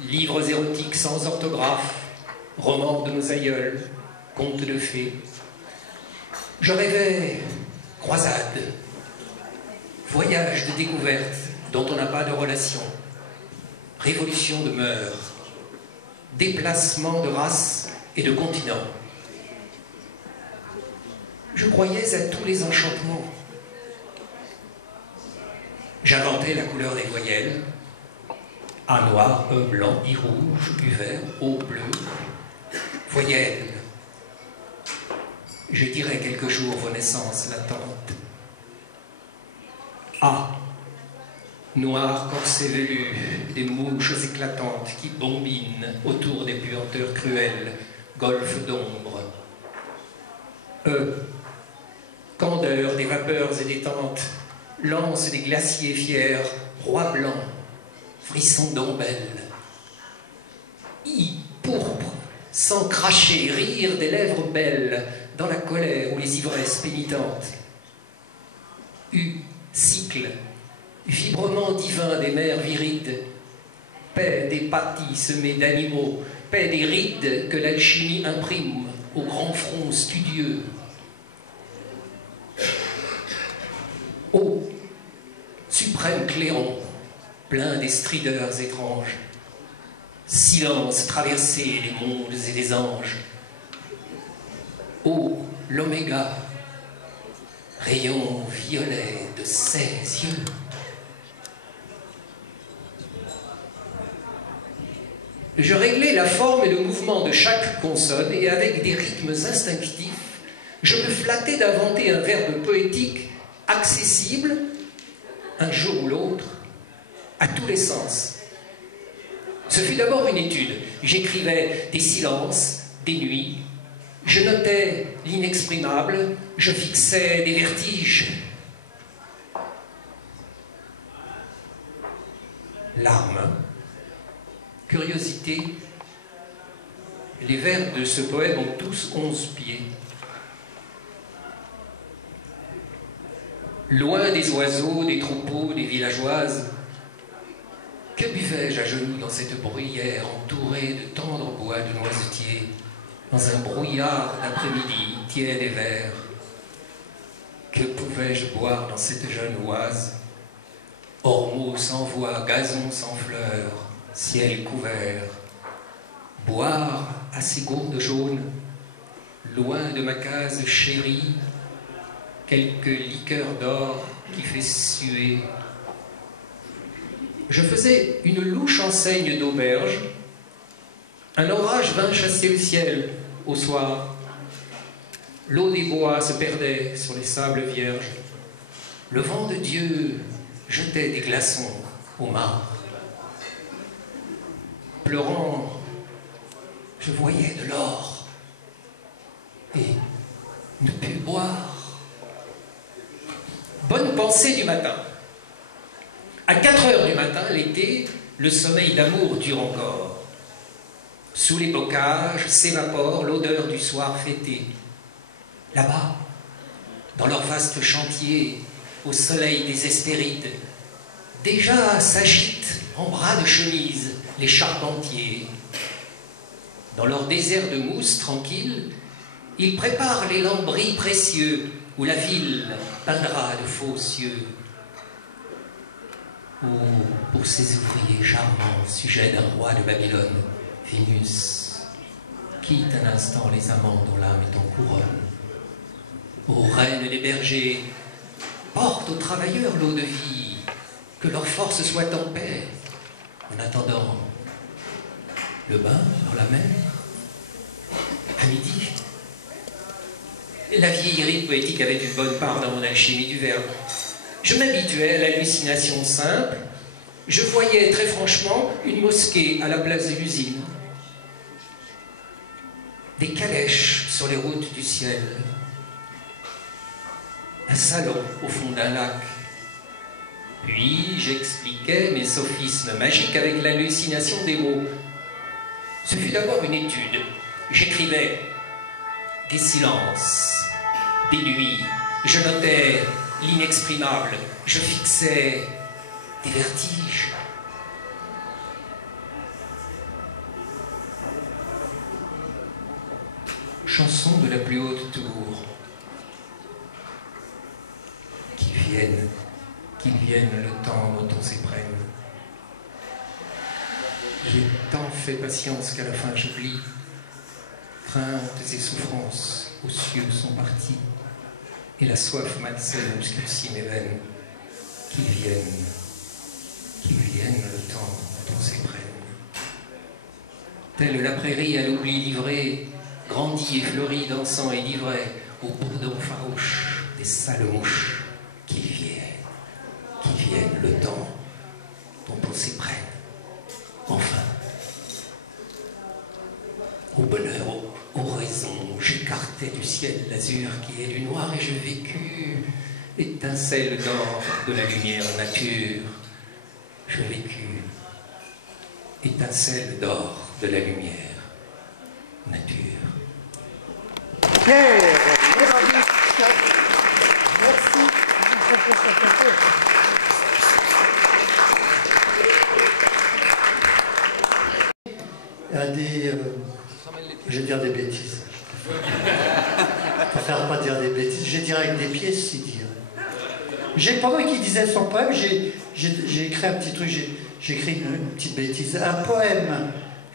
livres érotiques sans orthographe, romans de nos aïeuls, contes de fées. Je rêvais croisade, voyage de découverte dont on n'a pas de relation, révolution de mœurs, déplacement de races et de continents. Je croyais à tous les enchantements. J'inventais la couleur des voyelles, A noir, E blanc, I rouge, U vert, O bleu, voyelles. Je dirai quelques jours vos naissances latentes. A, noir corset velu, des mouches éclatantes qui bombinent autour des puanteurs cruelles, golfe d'ombre. E, candeur des vapeurs et des tentes, lance des glaciers fiers, roi blanc, frisson d'ombelle. I, pourpre, sans cracher, rire des lèvres belles, dans la colère ou les ivresses pénitentes. U, cycle, vibrement divin des mers virides, paix des pâtis semés d'animaux, paix des rides que l'alchimie imprime au grand front studieux. O, suprême clairon, plein des strideurs étranges, silence traversé des mondes et des anges. O, l'oméga, rayon violet de ses yeux. Je réglais la forme et le mouvement de chaque consonne et avec des rythmes instinctifs, je me flattais d'inventer un verbe poétique accessible, un jour ou l'autre, à tous les sens. Ce fut d'abord une étude. J'écrivais des silences, des nuits, je notais l'inexprimable, je fixais des vertiges. Larmes, curiosité. Les vers de ce poème ont tous 11 pieds. Loin des oiseaux, des troupeaux, des villageoises, que buvais-je à genoux dans cette bruyère entourée de tendres bois de noisetiers, dans un brouillard d'après-midi tiède et vert? Que pouvais-je boire dans cette jeune oise? Ormeaux sans voix, gazon sans fleurs, ciel couvert. Boire à ces gourdes jaunes, loin de ma case chérie, quelques liqueurs d'or qui fait suer. Je faisais une louche enseigne d'auberge. Un orage vint chasser le ciel au soir. L'eau des bois se perdait sur les sables vierges. Le vent de Dieu jetait des glaçons au mar. Pleurant, je voyais de l'or et ne pus boire. Bonne pensée du matin. À 4 heures du matin, l'été, le sommeil d'amour dure encore. Sous les bocages s'évapore l'odeur du soir fêté. Là-bas, dans leur vaste chantier, au soleil des Hespérides, déjà s'agitent en bras de chemise les charpentiers. Dans leur désert de mousse tranquille, ils préparent les lambris précieux où la ville peindra de faux cieux. ou pour ces ouvriers charmants, sujets d'un roi de Babylone, Vénus, quitte un instant les amants dont l'âme est en couronne. Ô reine des bergers, porte aux travailleurs l'eau de vie, que leur force soit en paix, en attendant le bain dans la mer, à midi. La vieillerie poétique avait une bonne part dans mon alchimie du verbe. Je m'habituais à l'hallucination simple. Je voyais très franchement une mosquée à la place de l'usine, des calèches sur les routes du ciel, un salon au fond d'un lac. Puis j'expliquais mes sophismes magiques avec l'hallucination des mots. Ce fut d'abord une étude. J'écrivais des silences, des nuits. Je notais l'inexprimable. Je fixais des vertiges. Chanson de la plus haute tour. Qu'il vienne le temps dont on s'éprenne. J'ai tant fait patience qu'à la fin j'oublie. Craintes et souffrances aux cieux sont partis, et la soif malsaine obscurcit mes veines. Qu'il vienne le temps dont on s'éprenne. Telle la prairie à l'oubli livrée, grandie et fleurie, dansant et livrée, au bourdon farouche des sales mouches. Qu'il vienne le temps dont on s'éprenne. Enfin, au bonheur, aux raisons, j'écartais du ciel l'azur qui est du noir et je vécus, étincelle d'or de la lumière nature. Je vécus, étincelle d'or de la lumière nature. Je vais dire des bêtises. Je préfère pas dire des bêtises. Je vais dire avec des pieds, si dire. Pendant qu'il disait son poème, j'ai écrit un petit truc, j'ai écrit une petite bêtise. Un poème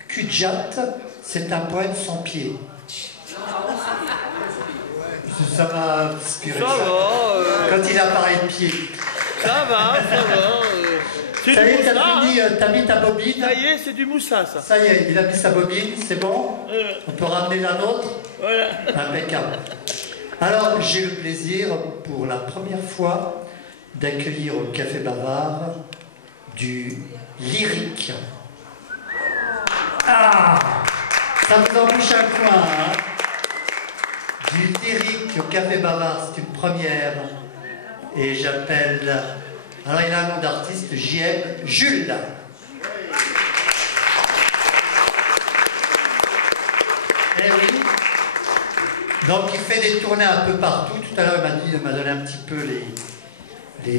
Kudjat, c'est un poème sans pied. Ça m'a inspiré. Ça va, quand il a parlé de pied. Ça va. Ça y est, t'as mis ta bobine. Ça y est, c'est du moussa, ça. Ça y est, il a mis sa bobine, c'est bon. On peut ramener la nôtre. Voilà. Impeccable. Alors, j'ai le plaisir, pour la première fois, d'accueillir au Café Bavard du lyrique. Ah, ça vous en bouche un coin, hein? Du lyrique au Café Bavard, c'est une première. Et j'appelle... Alors, il a un nom d'artiste, J.M. Jules. Eh oui. Donc, il fait des tournées un peu partout. Tout à l'heure, il m'a donné un petit peu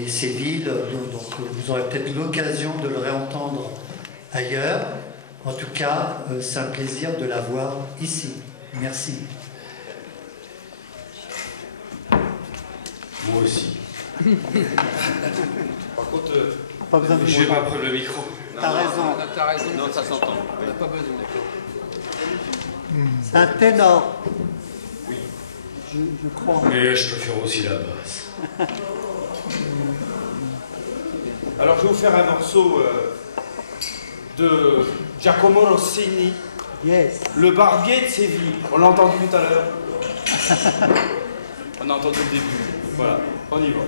ces villes. Donc, vous aurez peut-être l'occasion de le réentendre ailleurs. En tout cas, c'est un plaisir de l'avoir ici. Merci. Moi aussi. Par contre, pas besoin de je vais pas prendre le micro. T'as raison. T'as raison. Non, ça s'entend. On n'a pas besoin. C'est un ténor. Oui. Je crois. Mais je peux faire aussi la basse. Alors, je vais vous faire un morceau de Giacomo Rossini. Yes. Le barbier de Séville. On l'a entendu tout à l'heure. On a entendu le début. Voilà, on y va.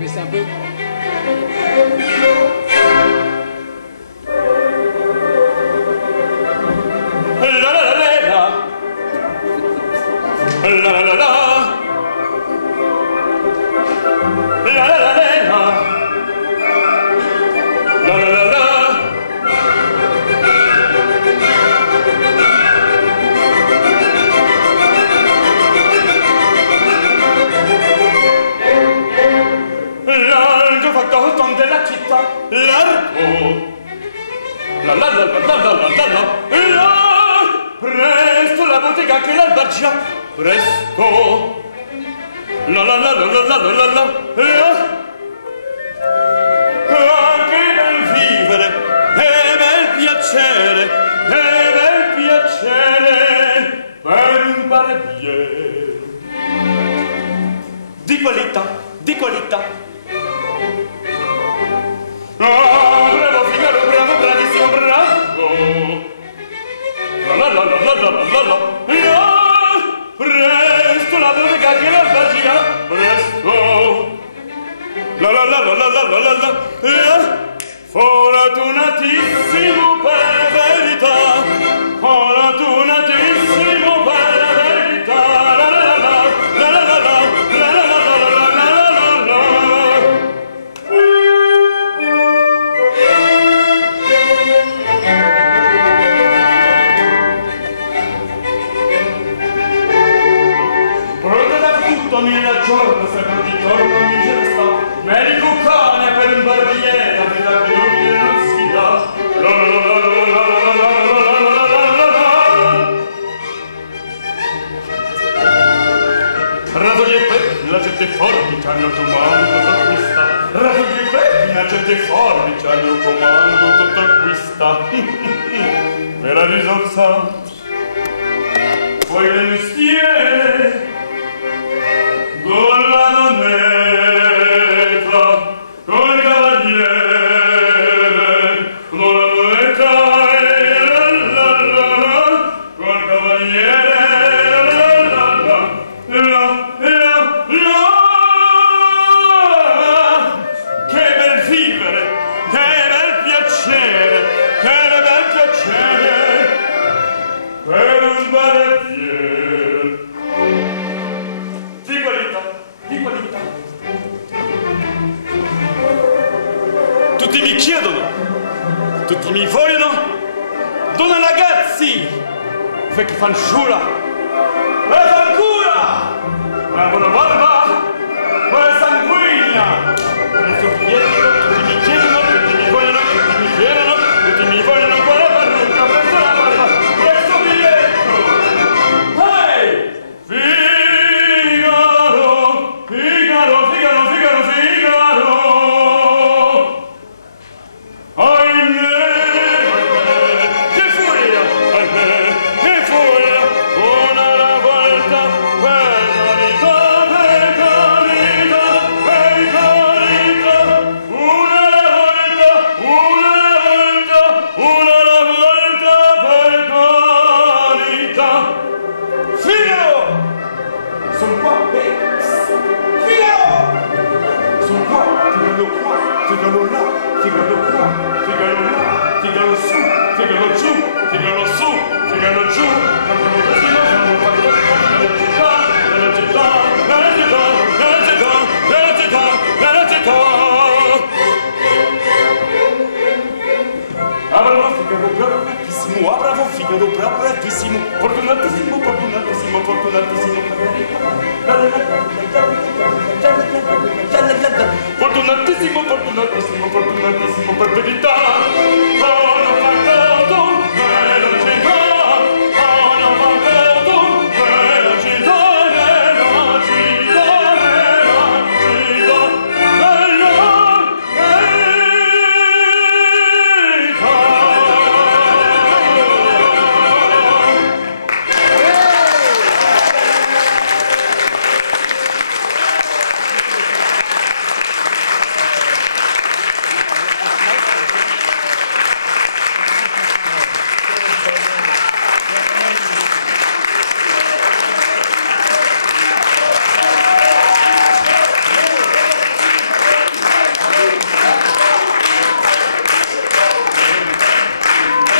Baissez un peu. La la la la la la la la la. La la la la la la la la. L'algo fa torton della città, l'arco spiaggia, presto. La la la la la la la la la. Che bel vivere, che bel piacere, per un barbiere. Di qualità, di qualità. Ah, bravo Figaro, bravo, bravissimo, bravo. La la la la la la la la. Presto la verga che la bagia, presto. La la la la la la la la la. Fortunatissimo per verità, fortunatissimo per verità. La la la la la la la la la la la la la la. Pronto da tutto mi da giorno, se non ti torno mi gesta. Medico cane per un barbiere, la vita che non si dà. La la la la la la la la la la. Raso gli pezzi, la gente forbice al mio comando t'acquista. Raso gli pezzi, la gente forbice al mio comando t'acquista. Per la risorsa, poi il mestiere, con la moneta, col cavaliere, con la moneta e la la la la, col cavaliere la la la la la. Che bel vivere, che bel piacere, che bel piacere, per un barbiere. Di qualità, di qualità. Tutti mi chiedono, tutti mi vogliono, donna ragazzi, vecchi fanciulla, ancora, una buona barba, una sanguigna, preso dietro, tutti mi chiedono, tutti mi vogliono, tutti mi chiedono, tutti mi vogliono, buona parrucca, preso la barba, preso dietro. Hey! Figaro, Figaro, Figaro, Figaro, Figaro. Ahimè, che furia, ahimè, che furia. Una volta, per carità, per carità, per carità. Una volta, per carità. Figaro! Sono qua, Figaro! Sono qua, Figaro qua, Figaro là, Figaro qua, Figaro là, Figaro su, Figaro giù, Figaro su, Figaro giù. Andiamo casino, siamo fatti nella città, nella città, nella città, nella città, nella città, nella città. Bravo Figaro, bravissimo, bravo Figaro, bravissimo, fortunatissimo, fortunatissimo, fortunatissimo. Fortunatissimo, fortunatissimo, fortunatissimo, per verità. Sono pagato nella città, sono pagato nella città, nella città, nella città, nella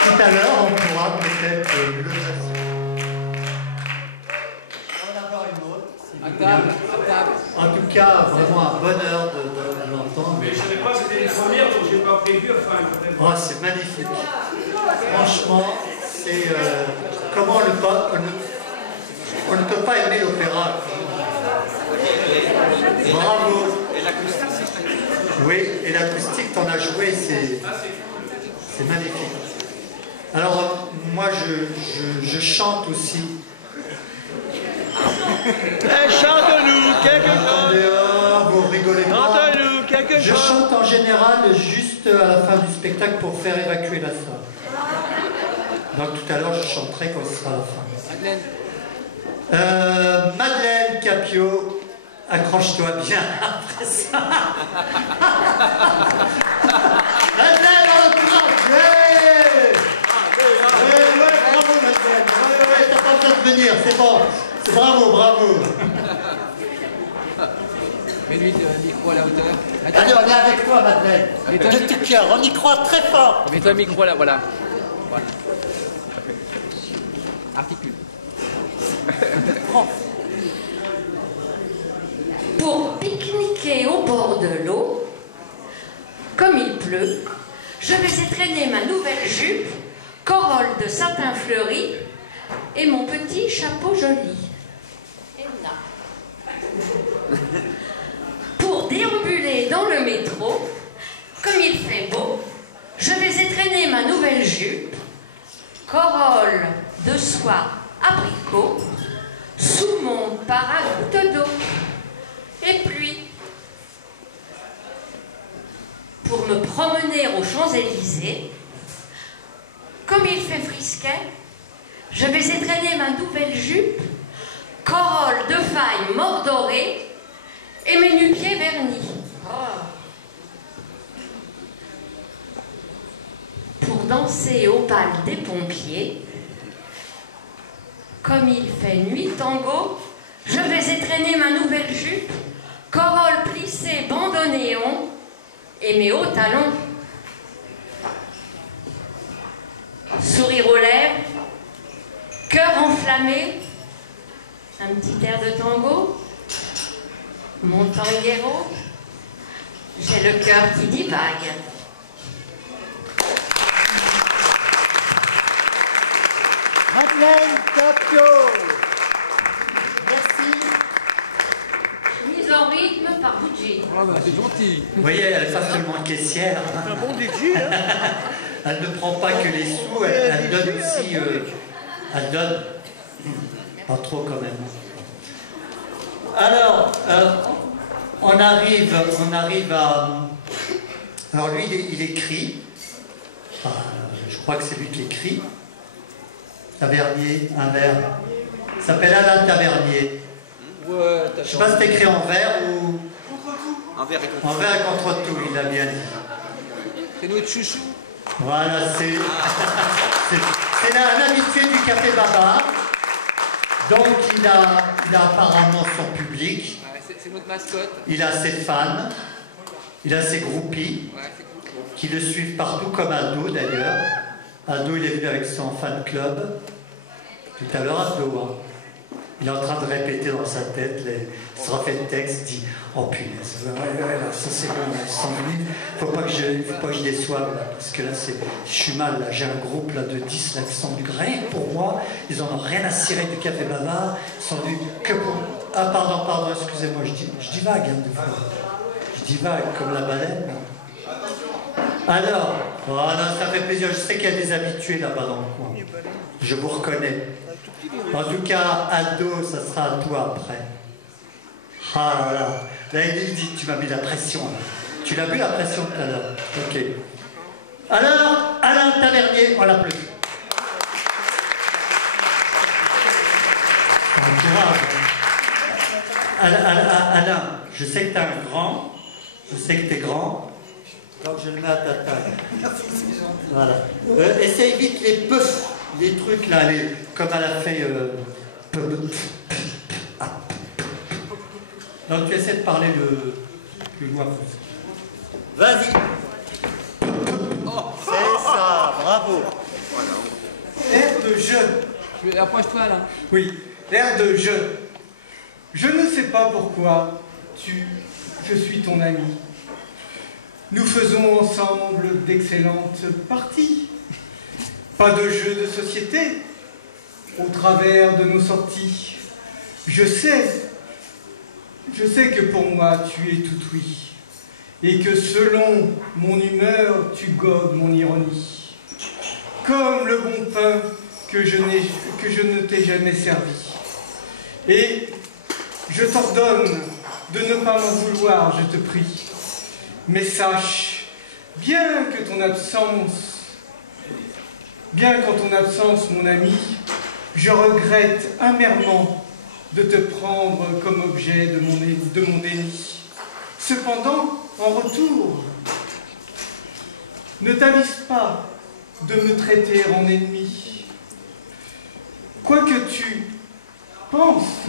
Tout à l'heure, on pourra peut-être le passer. On va en avoir une autre. À table, à table. En tout cas, vraiment un bonheur de l'entendre. Mais je ne savais pas, c'était une première, donc je n'ai pas prévu, enfin, peut-être. Oh, c'est magnifique. Franchement, c'est comment on ne peut pas aimer l'opéra. Bravo. Et l'acoustique, c'est magnifique. Oui, et l'acoustique, t'en as joué, c'est magnifique. Alors, moi, je chante aussi Chante-nous quelque chose. Vous rigolez pas. Chante-nous quelque chose. Je chante en général juste à la fin du spectacle pour faire évacuer la salle. Donc tout à l'heure, je chanterai quand ce sera la fin. Madeleine. Madeleine Capio, accroche-toi bien après ça. Madeleine, on l'encourage. Bravo Madeleine. T'as pas besoin de venir, c'est bon. Bravo, bravo. Mets-lui le micro à la hauteur. Allez, on est avec toi, Madeleine. De tout cœur, on y croit très fort. Mets-toi le micro là, voilà. Voilà. Articule. Pour pique-niquer au bord de l'eau, comme il pleut, je vais étreiner ma nouvelle jupe, corolle de satin fleuri et mon petit chapeau joli. Pour déambuler dans le métro, comme il fait beau, je vais étreiner ma nouvelle jupe, corolle de soie abricot, sous mon paragoutte d'eau. Et puis, pour me promener aux Champs-Élysées, comme il fait frisquet, je vais étreiner ma nouvelle jupe, corolle de faille mordorée et mes nu-pieds vernis. Pour danser au bal des pompiers, comme il fait nuit tango, je vais étreiner ma nouvelle jupe, corolle plissée bandoneon et mes hauts talons. Sourire aux lèvres, cœur enflammé, un petit air de tango, mon tanguero, j'ai le cœur qui divague. Madeleine Capio. Merci. Mise en rythme par Budgie. Ah bah c'est gentil. Vous voyez, elle n'est pas seulement caissière. C'est un bon DJ, hein. Elle ne prend pas que les sous, elle donne aussi... elle donne... Pas trop quand même. Alors, on arrive à... Alors lui, il écrit. Enfin, je crois que c'est lui qui écrit. Tavernier, un vers. Il s'appelle Alain Tavernier. Ouais, Je ne sais pas si c'est écrit en vers ou... Un verre et En vers et contre tout, il a bien dit. C'est notre chouchou. Voilà, c'est un habitué du Café Baba. Donc il a apparemment son public. Ouais, c'est notre mascotte. Il a ses fans. Il a ses groupies. Ouais, qui le suivent partout, comme Aldo d'ailleurs. Aldo, il est venu avec son fan club. Tout à l'heure, Aldo. Hein. Il est en train de répéter dans sa tête les strophes de texte, dit oh punaise, ça c'est bon, ils sont venus, faut pas que je déçoive là, parce que là je suis mal, là, j'ai un groupe là, de 10 là, qui sont venus rien que pour moi, ils en ont rien à cirer du Café Baba, ils sont venus que pour... Ah pardon, excusez-moi, je divague hein, des fois. Je divague comme la baleine. Alors, voilà, ça fait plaisir, je sais qu'il y a des habitués là-bas dans le coin. Je vous reconnais. En tout cas, Aldo, ça sera à toi après. Ah là là. Là, il dit, tu m'as mis la pression. Là. Tu l'as vu la pression tout à l'heure. Ok. Alors, Alain Tavernier, on l'applaudit. Alain, je sais que tu es un grand. Je sais que tu es grand. Donc je le mets à ta taille. Voilà. Essaye vite les puffs. Les trucs là, comme elle a fait. Donc tu essaies de parler le plus loin possible. Vas-y. C'est ça, bravo. L'air de jeu. Approche-toi là. Oui, l'air de jeu. Je ne sais pas pourquoi je suis ton ami. Nous faisons ensemble d'excellentes parties. Pas de jeu de société au travers de nos sorties. Je sais que pour moi tu es tout oui, et que selon mon humeur tu godes mon ironie, comme le bon pain que je ne t'ai jamais servi. Et Je t'ordonne de ne pas m'en vouloir, je te prie. Mais sache, bien qu'en ton absence, mon ami, je regrette amèrement de te prendre comme objet de mon déni. Cependant, en retour, ne t'avise pas de me traiter en ennemi. Quoi que tu penses,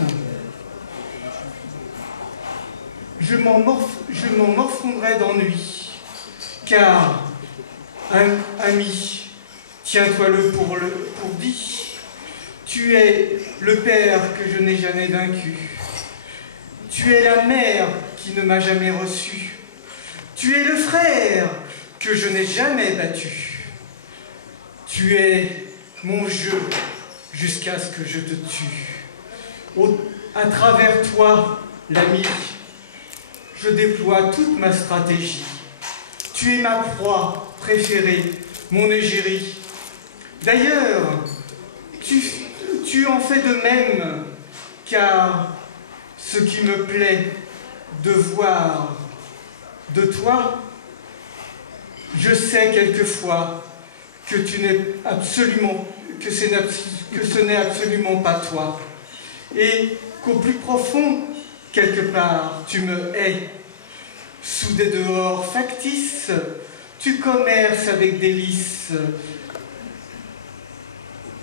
je m'en morfondrai d'ennui, car, ami, tiens-toi-le pour dit, tu es le père que je n'ai jamais vaincu, tu es la mère qui ne m'a jamais reçu, tu es le frère que je n'ai jamais battu, tu es mon jeu jusqu'à ce que je te tue. À travers toi, l'ami, je déploie toute ma stratégie. Tu es ma proie préférée, mon égérie. D'ailleurs, tu en fais de même, car ce qui me plaît de voir de toi, je sais quelquefois que ce n'est absolument pas toi, et qu'au plus profond, quelque part, tu me hais. Sous des dehors factices, tu commerces avec délices.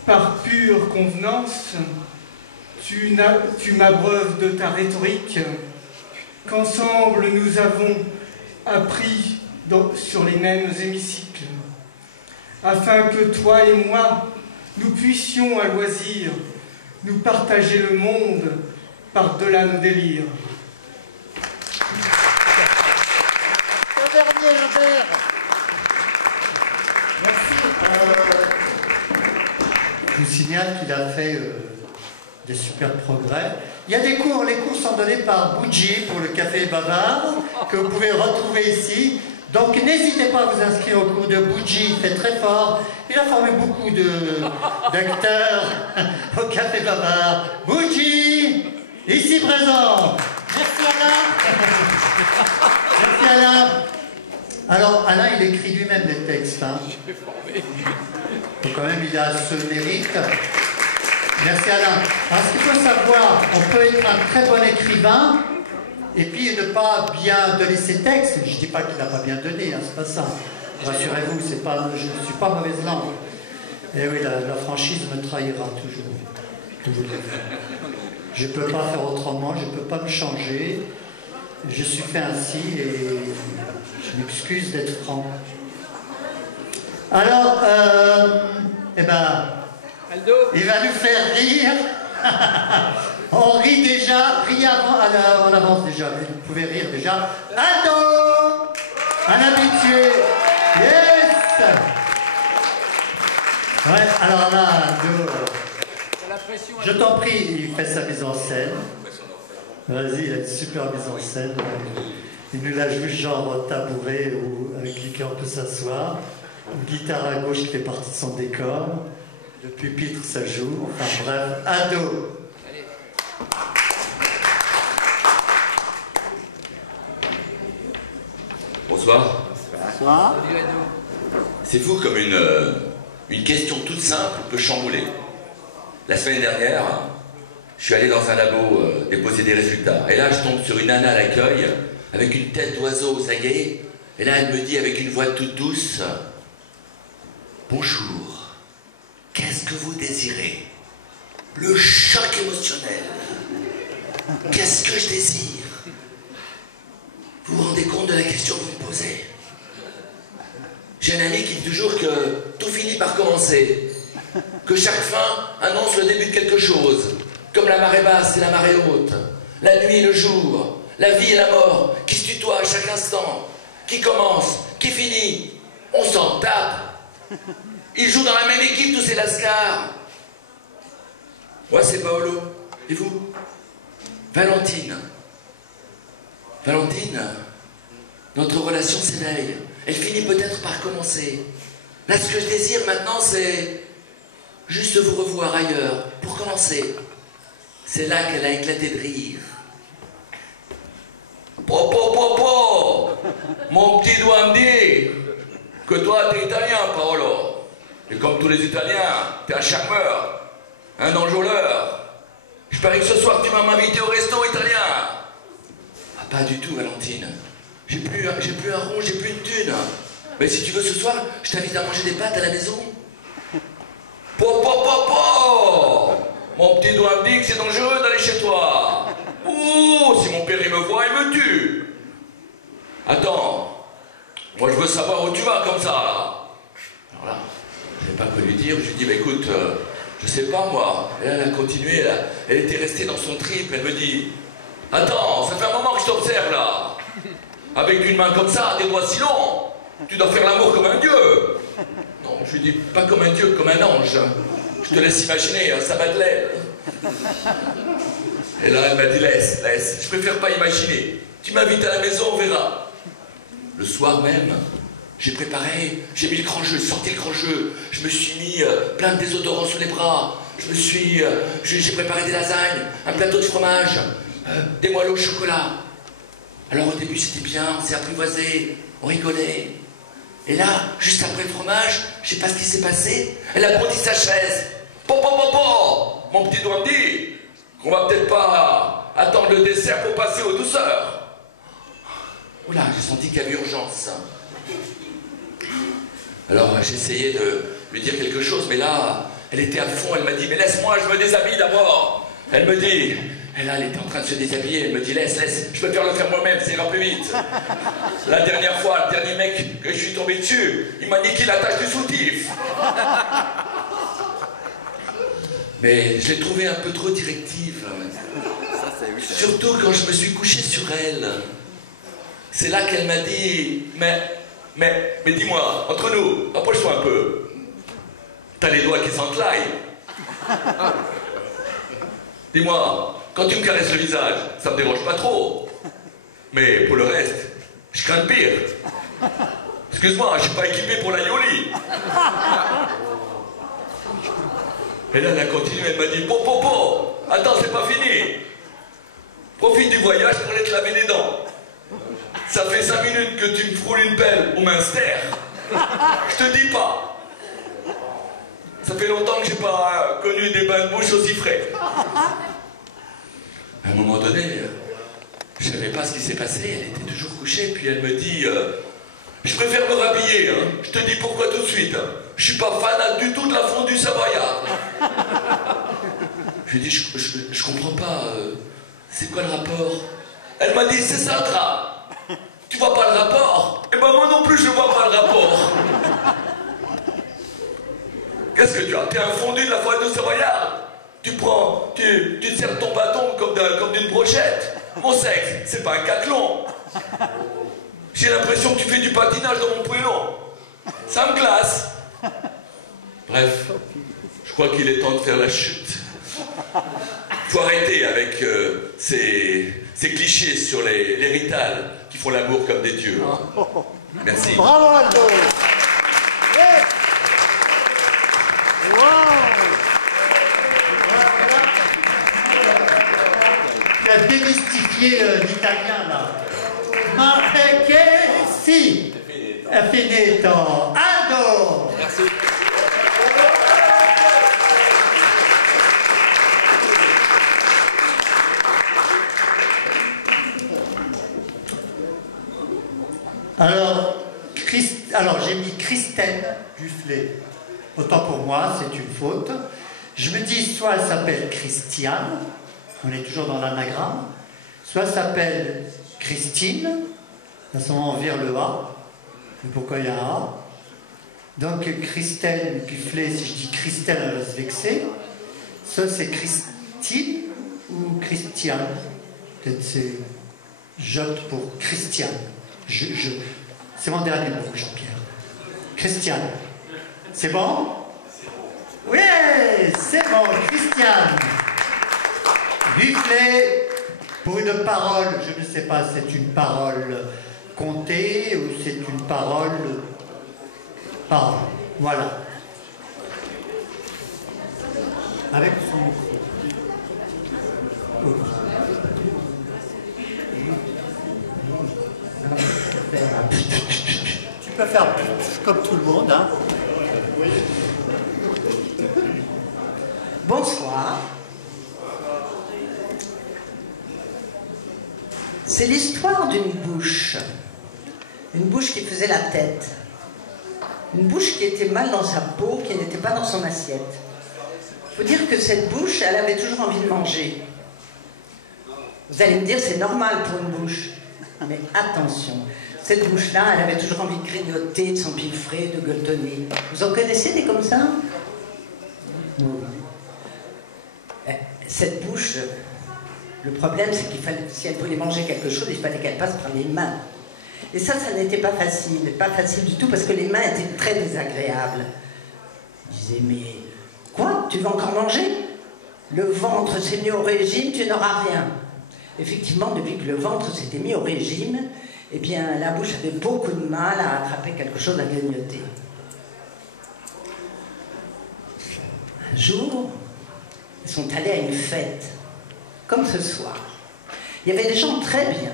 Par pure convenance, tu m'abreuves de ta rhétorique, qu'ensemble nous avons appris sur les mêmes hémicycles, afin que toi et moi, nous puissions à loisir nous partager le monde par-delà nos délires. Le dernier, Albert. Merci. Je vous signale qu'il a fait des super progrès. Il y a des cours, les cours sont donnés par Bougie pour le Café Bavard, que vous pouvez retrouver ici. Donc n'hésitez pas à vous inscrire au cours de Bougie, il fait très fort. Il a formé beaucoup d'acteurs au Café Bavard. Bougie, ici présent. Merci Alain. Merci Alain. Alors Alain, il écrit lui-même des textes. Hein. Donc quand même, il a ce mérite. Merci Alain. Alors ce qu'il faut savoir, on peut être un très bon écrivain et puis ne pas bien donner ses textes. Je ne dis pas qu'il n'a pas bien donné, hein, c'est pas ça. Rassurez-vous, je ne suis pas mauvaise langue. Et oui, la franchise me trahira toujours. Je ne peux pas faire autrement, je ne peux pas me changer. Je suis fait ainsi et je m'excuse d'être franc. Alors, il va nous faire rire. On rit déjà, on avance déjà, vous pouvez rire déjà. Aldo, un habitué. Yes. Ouais, alors là, Aldo, je t'en prie, il fait sa mise en scène. Vas-y, il a une super mise en scène. Il nous l'a joué genre tabouret avec lequel on peut s'asseoir. Une guitare à gauche qui fait partie de son décor. Le pupitre, ça joue. Enfin bref, Ado. Bonsoir. Bonsoir. C'est fou comme une question toute simple peut chambouler. La semaine dernière, je suis allé dans un labo déposer des résultats. Et là, je tombe sur une nana à l'accueil, avec une tête d'oiseau, ça y est. Et là, elle me dit avec une voix toute douce, « Bonjour, qu'est-ce que vous désirez? Le choc émotionnel. Qu'est-ce que je désire? Vous vous rendez compte de la question que vous me posez? J'ai un ami qui dit toujours que tout finit par commencer, que chaque fin annonce le début de quelque chose, comme la marée basse et la marée haute, la nuit et le jour, la vie et la mort, qui se tutoient à chaque instant, qui commence, qui finit, on s'en tape. Ils jouent dans la même équipe, tous ces lascars. Moi, c'est Paolo. Et vous? Valentine. Valentine, notre relation s'éveille. Elle finit peut-être par commencer. Là, ce que je désire maintenant, c'est juste vous revoir ailleurs, pour commencer. C'est là qu'elle a éclaté de rire. Mon petit doigt me dit que toi, t'es italien, Paolo. Et comme tous les Italiens, t'es un charmeur, un enjôleur. Je parie que ce soir, tu vas m'inviter au resto italien. Ah, pas du tout, Valentine. J'ai plus un rond, j'ai plus une thune. Mais si tu veux, ce soir, je t'invite à manger des pâtes à la maison. Mon petit doigt me dit que c'est dangereux d'aller chez toi. Oh, si mon père il me voit, il me tue. Attends, moi je veux savoir où tu vas comme ça, là. Alors là, je ne savais pas quoi lui dire, je lui dis, bah écoute, je sais pas moi. Et là, elle a continué, elle était restée dans son trip, elle me dit, attends, ça fait un moment que je t'observe là. Avec une main comme ça, des doigts si longs, tu dois faire l'amour comme un dieu. Non, je lui dis, pas comme un dieu, comme un ange. Je te laisse imaginer, un sabbat de l'aile. Et là, elle m'a dit, laisse, je préfère pas imaginer. Tu m'invites à la maison, on verra. Le soir même, j'ai préparé, j'ai mis le grand jeu, sorti le grand jeu. Je me suis mis plein de désodorants sur les bras. J'ai préparé des lasagnes, un plateau de fromage, des moelleux au chocolat. Alors au début, c'était bien, on s'est apprivoisé, on rigolait. Et là, juste après le fromage, je sais pas ce qui s'est passé, elle a bondi sa chaise. Mon petit doigt me dit qu'on va peut-être pas attendre le dessert pour passer aux douceurs. Oula, j'ai senti qu'il y avait urgence. Alors j'ai essayé de lui dire quelque chose, mais là, elle était à fond, elle m'a dit, mais laisse-moi, je me déshabille d'abord. Elle me dit, et là, elle était en train de se déshabiller, elle me dit, laisse, je préfère le faire moi-même, ça ira plus vite. La dernière fois, le dernier mec que je suis tombé dessus, il m'a niqué la tâche du soutif. Mais je l'ai trouvée un peu trop directive. Surtout quand je me suis couché sur elle. C'est là qu'elle m'a dit, mais dis-moi, entre nous, approche-toi un peu. T'as les doigts qui s'entlaillent. Dis-moi, quand tu me caresses le visage, ça me dérange pas trop. Mais pour le reste, je crains le pire. Excuse-moi, je suis pas équipé pour la yoli. Et là, elle a continué, elle m'a dit, attends, c'est pas fini. Profite du voyage pour aller te laver les dents. Ça fait 5 minutes que tu me frôles une pelle au minster. Je te dis pas. Ça fait longtemps que j'ai pas connu des bains de bouche aussi frais. À un moment donné, je savais pas ce qui s'est passé, elle était toujours couchée, puis elle me dit, je préfère me rhabiller, hein. Je te dis pourquoi tout de suite. Hein. Je suis pas fan du tout de la fondue savoyarde. Je lui ai dit, je comprends pas, c'est quoi le rapport? Elle m'a dit, c'est ça le drap. Tu vois pas le rapport? Eh ben moi non plus je vois pas le rapport. Qu'est-ce que tu as? T'es un fondu de la fondue savoyarde. Tu te sers ton bâton comme d'une brochette. Mon sexe, c'est pas un caclon. J'ai l'impression que tu fais du patinage dans mon poêlon. Ça me glace. Bref, je crois qu'il est temps de faire la chute. Faut arrêter avec ces clichés sur les ritales qui font l'amour comme des dieux. Merci. Bravo Aldo. Yeah. Wow. Tu as démystifié l'italien là. Ma che si. Finito. Aldo. Merci. Alors j'ai mis Christelle Duflé. Autant pour moi, c'est une faute. Je me dis, soit elle s'appelle Christiane, on est toujours dans l'anagramme, soit elle s'appelle Christine, à ce moment on vire le A, mais pourquoi il y a un A? Donc Christelle Duflé, si je dis Christelle, elle va se vexer. Soit c'est Christine ou Christiane. Peut-être c'est Jotte pour Christiane. C'est mon dernier mot, Jean-Pierre. Christiane. C'est bon? Oui, c'est bon, Christiane. Bufflet, pour une parole, je ne sais pas, c'est une parole comptée ou c'est une parole... voilà. Avec son micro. vais faire comme tout le monde. Hein. Bonsoir. C'est l'histoire d'une bouche. Une bouche qui faisait la tête. Une bouche qui était mal dans sa peau, qui n'était pas dans son assiette. Il faut dire que cette bouche, elle avait toujours envie de manger. Vous allez me dire, c'est normal pour une bouche. Mais attention, cette bouche-là, elle avait toujours envie de grignoter, de s'empiffrer, de gueuletonner. Vous en connaissez des comme ça? Cette bouche, le problème, c'est qu'il fallait, si elle voulait manger quelque chose, il fallait qu'elle passe par les mains. Et ça n'était pas facile du tout, parce que les mains étaient très désagréables. Je disais, mais quoi? Tu vas encore manger? Le ventre s'est mis au régime, tu n'auras rien. Effectivement, depuis que le ventre s'était mis au régime, eh bien, la bouche avait beaucoup de mal à attraper quelque chose à grignoter. Un jour, ils sont allés à une fête, comme ce soir. Il y avait des gens très bien.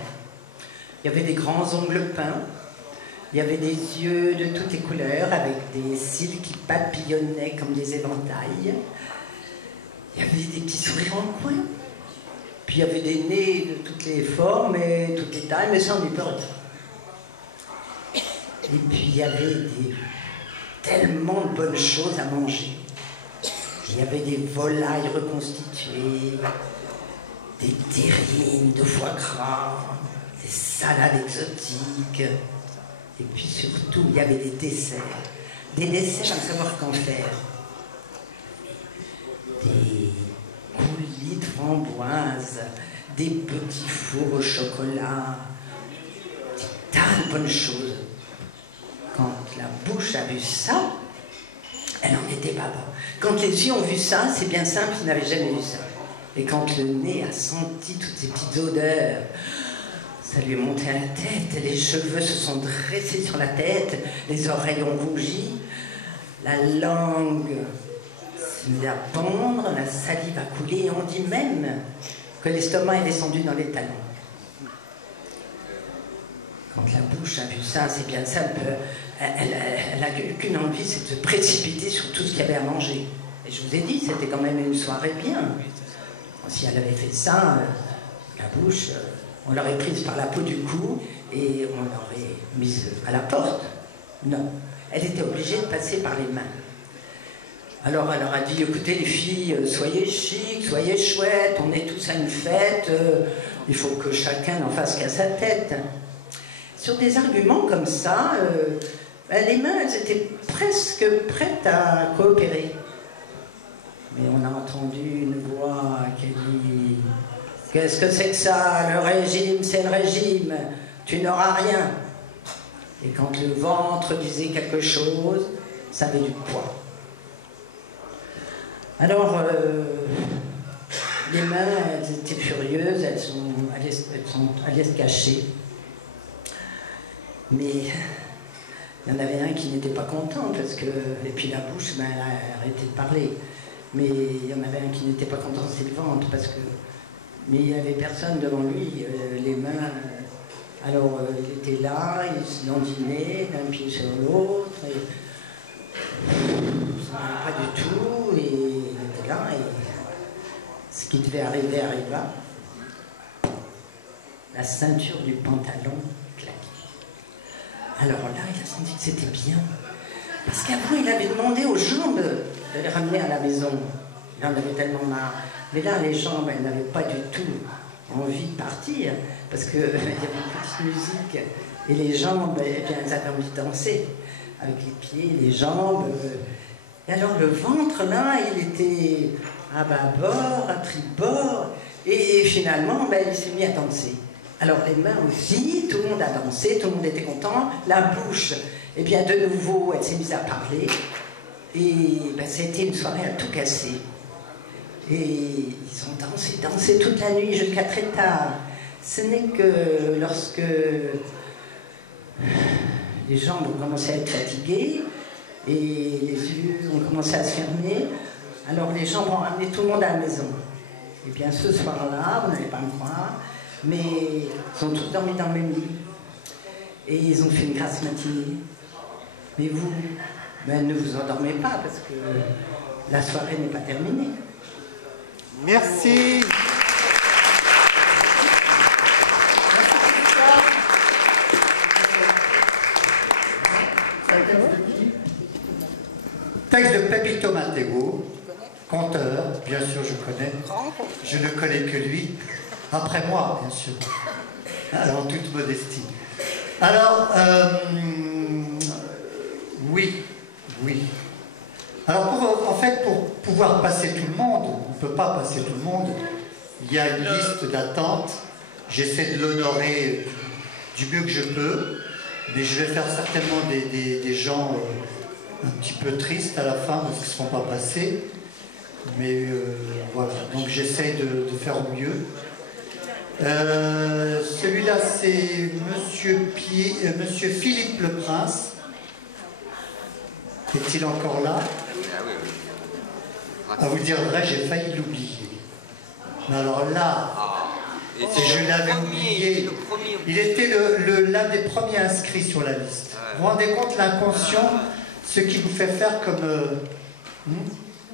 Il y avait des grands ongles peints, il y avait des yeux de toutes les couleurs, avec des cils qui papillonnaient comme des éventails. Il y avait des petits sourires en coin. Puis il y avait des nez de toutes les formes et toutes les tailles, mais ça, on n'y peut rien. Et puis il y avait tellement de bonnes choses à manger. Il y avait des volailles reconstituées, des terrines de foie gras, des salades exotiques. Et puis surtout, il y avait des desserts. Des desserts à savoir qu'en faire. Des coulis de framboises, des petits fours au chocolat, des tas de bonnes choses. Quand la bouche a vu ça, elle en était pas bonne. Quand les yeux ont vu ça, c'est bien simple, ils n'avaient jamais vu ça. Et quand le nez a senti toutes ces petites odeurs, ça lui est monté à la tête, les cheveux se sont dressés sur la tête, les oreilles ont rougi, la langue s'est mise à pendre, la salive a coulé, et on dit même que l'estomac est descendu dans les talons. Quand la bouche a vu ça, c'est bien simple, elle n'a qu'une envie, c'est de se précipiter sur tout ce qu'il y avait à manger. Et je vous ai dit, c'était quand même une soirée bien. Si elle avait fait ça, la bouche, on l'aurait prise par la peau du cou et on l'aurait mise à la porte. Non, elle était obligée de passer par les mains. Alors elle leur a dit, écoutez les filles, soyez chic, soyez chouettes, on est tous à une fête, il faut que chacun n'en fasse qu'à sa tête. Sur des arguments comme ça, les mains, elles étaient presque prêtes à coopérer. Mais on a entendu une voix qui dit « Qu'est-ce que c'est que ça? Le régime, c'est le régime. Tu n'auras rien. » Et quand le ventre disait quelque chose, ça avait du poids. Alors, les mains, elles étaient furieuses, elles allaient se cacher. Mais il y en avait un qui n'était pas content, parce que... Et puis la bouche, ben, elle a arrêté de parler. Mais il y en avait un qui n'était pas content, c'est le ventre, parce que... Mais il n'y avait personne devant lui, les mains... Alors, il était là, il se dandinait d'un pied sur l'autre, et... Ça n'allait pas du tout, et il était là, et... Ce qui devait arriver arriva. La ceinture du pantalon claquée. Alors là, il a senti que c'était bien. Parce qu'avant, il avait demandé aux jambes de les ramener à la maison. Il en avait tellement marre. Mais là, les jambes, elles n'avaient pas du tout envie de partir, parce qu'il y avait une petite musique. Et les jambes, eh bien, elles avaient envie de danser. Avec les pieds, les jambes. Et alors, le ventre, là, il était à bâbord, à tribord. Et finalement, ben, il s'est mis à danser. Alors, les mains aussi, tout le monde a dansé, tout le monde était content. La bouche, eh bien, de nouveau, elle s'est mise à parler. Et ben, c'était une soirée à tout casser. Et ils ont dansé toute la nuit jusqu'à très tard. Ce n'est que lorsque les jambes ont commencé à être fatiguées et les yeux ont commencé à se fermer, alors les jambes ont ramené tout le monde à la maison. Et bien ce soir-là, vous n'allez pas me croire, mais ils ont tous dormi dans le même lit. Et ils ont fait une grasse matinée. Mais vous, ben, ne vous endormez pas parce que la soirée n'est pas terminée. Merci. Texte de Pepito Matego, conteur, bien sûr je connais. Je ne connais que lui, après moi bien sûr. Alors en toute modestie. Alors, oui. Alors en fait, pour pouvoir passer tout le monde, on ne peut pas passer tout le monde, il y a une liste d'attente. J'essaie de l'honorer du mieux que je peux, mais je vais faire certainement des gens un petit peu tristes à la fin parce qu'ils ne seront pas passés. Mais voilà, donc j'essaie de faire au mieux. Celui-là, c'est Monsieur Philippe le Prince. Est-il encore là? À vous dire vrai, j'ai failli l'oublier. Mais alors là, je l'avais oublié. Il était l'un des premiers inscrits sur la liste. Vous vous rendez compte l'inconscient, ce qui vous fait faire comme...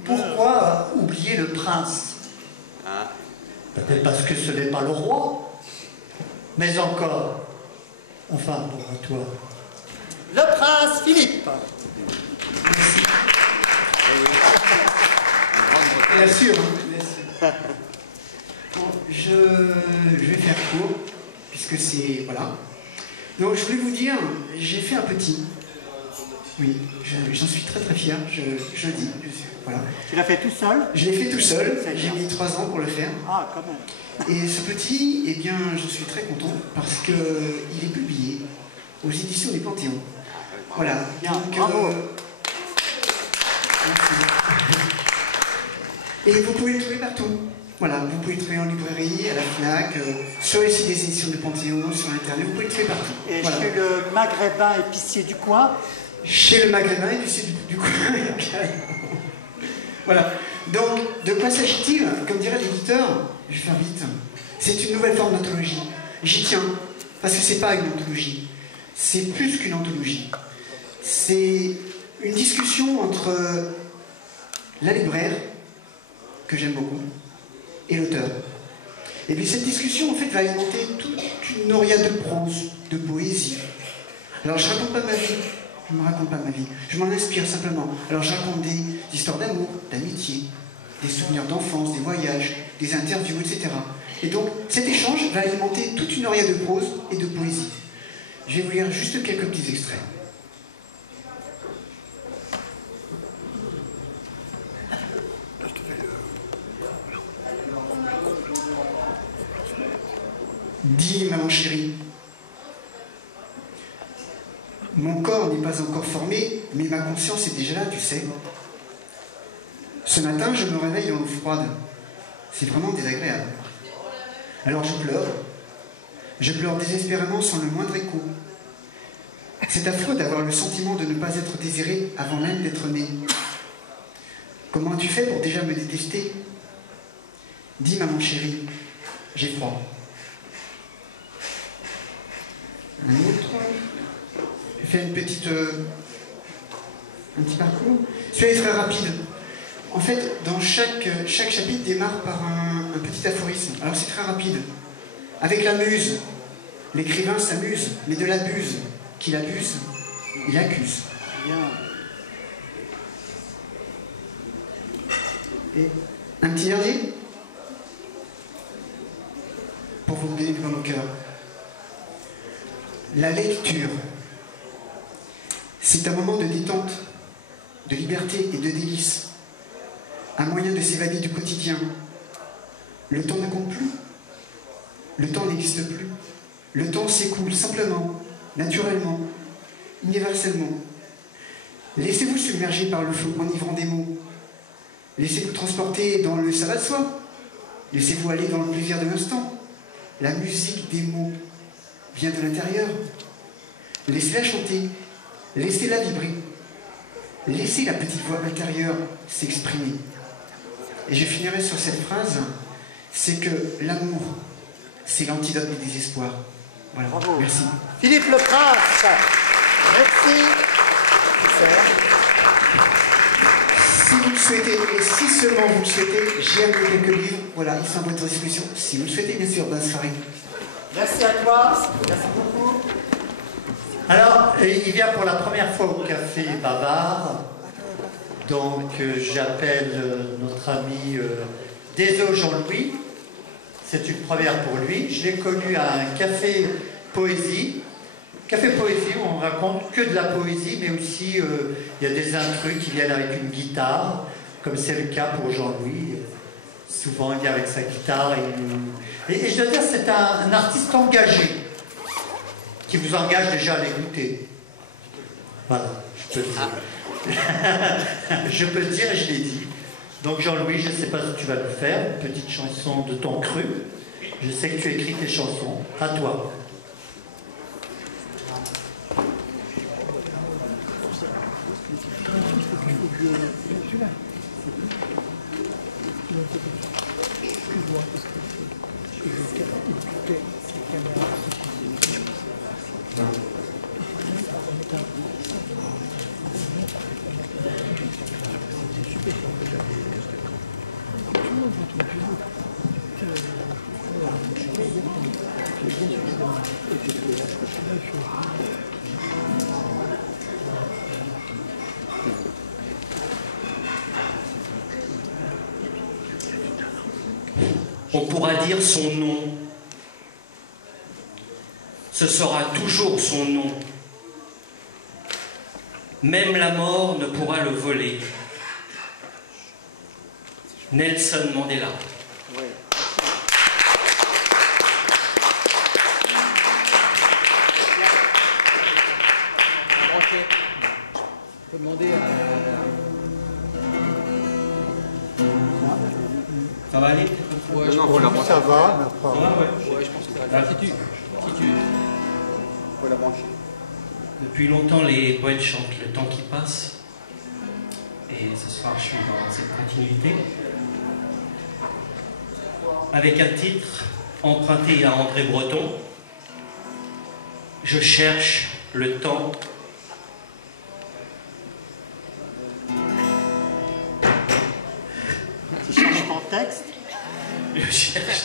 pourquoi oublier le prince? Peut-être parce que ce n'est pas le roi. Mais encore, enfin, pour toi. Le prince Philippe. Merci. Bien sûr. Bon, je vais faire court, puisque c'est... Voilà. Donc, je voulais vous dire, j'ai fait un petit. Oui, j'en suis très très fier, je le dis. Voilà. Tu l'as fait tout seul? Je l'ai fait tout seul, j'ai mis 3 ans pour le faire. Ah, quand même. Et ce petit, eh bien, je suis très content, parce qu'il est publié aux éditions du Panthéon. Voilà. Bien, donc, bravo. Et vous pouvez le trouver partout. Voilà, vous pouvez le trouver en librairie, à la FNAC, sur les sites des éditions du Panthéon, sur Internet, vous pouvez le trouver partout. Et voilà. chez le maghrébin épicier du coin? Chez le maghrébin épicier du coin. Voilà. Donc, de quoi s'agit-il? Comme dirait l'éditeur, je vais faire vite, c'est une nouvelle forme d'anthologie. J'y tiens, parce que c'est pas une anthologie. C'est plus qu'une anthologie. C'est une discussion entre la libraire, que j'aime beaucoup, et l'auteur. Et puis cette discussion, en fait, va alimenter toute une noria de prose, de poésie. Alors, je raconte pas ma vie. Je ne me raconte pas ma vie. Je m'en inspire simplement. Alors, je raconte des histoires d'amour, d'amitié, des souvenirs d'enfance, des voyages, des interviews, etc. Et donc, cet échange va alimenter toute une noria de prose et de poésie. Je vais vous lire juste quelques petits extraits. Dis, maman chérie, mon corps n'est pas encore formé, mais ma conscience est déjà là, tu sais. Ce matin, je me réveille dans l'eau froide. C'est vraiment désagréable. Alors je pleure. Je pleure désespérément sans le moindre écho. C'est affreux d'avoir le sentiment de ne pas être désiré avant même d'être né. Comment as-tu fait pour déjà me détester? Dis, maman chérie, j'ai froid. Un autre. Je fais un petit parcours. Celui-là est très rapide. En fait, dans chaque chapitre démarre par un petit aphorisme. Alors c'est très rapide. Avec la muse, l'écrivain s'amuse, mais de l'abuse. Qui l'abuse, il accuse. Bien. Et un petit dernier pour vous donner du bon au cœur. La lecture, c'est un moment de détente, de liberté et de délice, un moyen de s'évader du quotidien. Le temps ne compte plus, le temps n'existe plus, le temps s'écoule simplement, naturellement, universellement. Laissez-vous submerger par le flot enivrant des mots, laissez-vous transporter dans le ça va de soi, laissez-vous aller dans le plaisir de l'instant. La musique des mots vient de l'intérieur. Laissez-la chanter, laissez-la vibrer, laissez la petite voix intérieure s'exprimer. Et je finirai sur cette phrase, c'est que l'amour, c'est l'antidote du désespoir. Voilà, bravo. Merci. Philippe le Prince, merci. Si vous le souhaitez, et si seulement vous le souhaitez, j'ai amené quelques livres. Voilà, ils sont à votre disposition. Si vous le souhaitez, bien sûr, bonne soirée. Merci à toi, merci beaucoup. Alors, il vient pour la première fois au Café Bavard. Donc, j'appelle notre ami Déso Jean-Louis. C'est une première pour lui. Je l'ai connu à un café poésie. Café poésie où on raconte que de la poésie, mais aussi il y a des intrus qui viennent avec une guitare, comme c'est le cas pour Jean-Louis. Souvent, il vient avec sa guitare. Et je dois dire, c'est un artiste engagé, qui vous engage déjà à l'écouter. Voilà, je peux le dire. Je peux le dire et je l'ai dit. Donc Jean-Louis, je ne sais pas si tu vas le faire, une petite chanson de ton cru. Je sais que tu écris tes chansons. À toi. On pourra dire son nom. Ce sera toujours son nom. Même la mort ne pourra le voler. Nelson Mandela. On peut demander à... Ça va aller? Ouais, je Non, pense non, ça va, mais pas... Ouais, je pense que ça va. Si tu... Faut la brancher. Depuis longtemps, les poètes chantent le temps qui passe. Et ce soir, je suis dans cette continuité. Avec un titre emprunté à André Breton. Je cherche le temps. Tu cherches ton texte? Je cherche.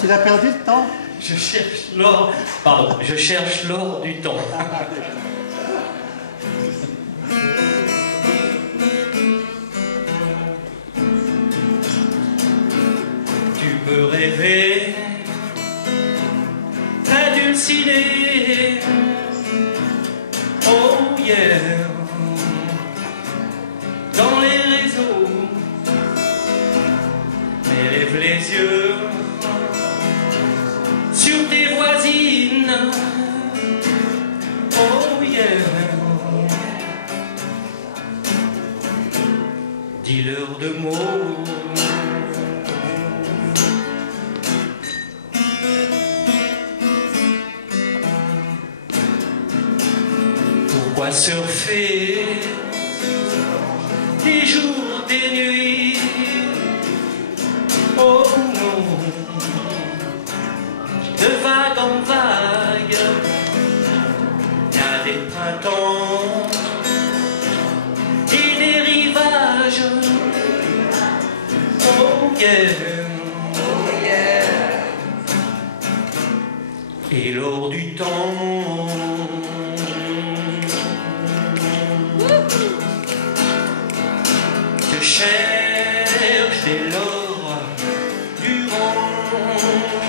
Tu l'as perdu le temps? Je cherche l'or. Pardon, je cherche l'or du temps. Tu peux rêver d'adulciné. Oh yeah. Dans les réseaux, mais lève les yeux sur tes voisines. Oh yeah. Dis-leur de mots. Pourquoi surfer des jours, des nuits? Oh non. De vague en vague, il y a des printemps et des rivages. Oh yeah, oh yeah. Et l'or du temps. Je cherche dès l'or durant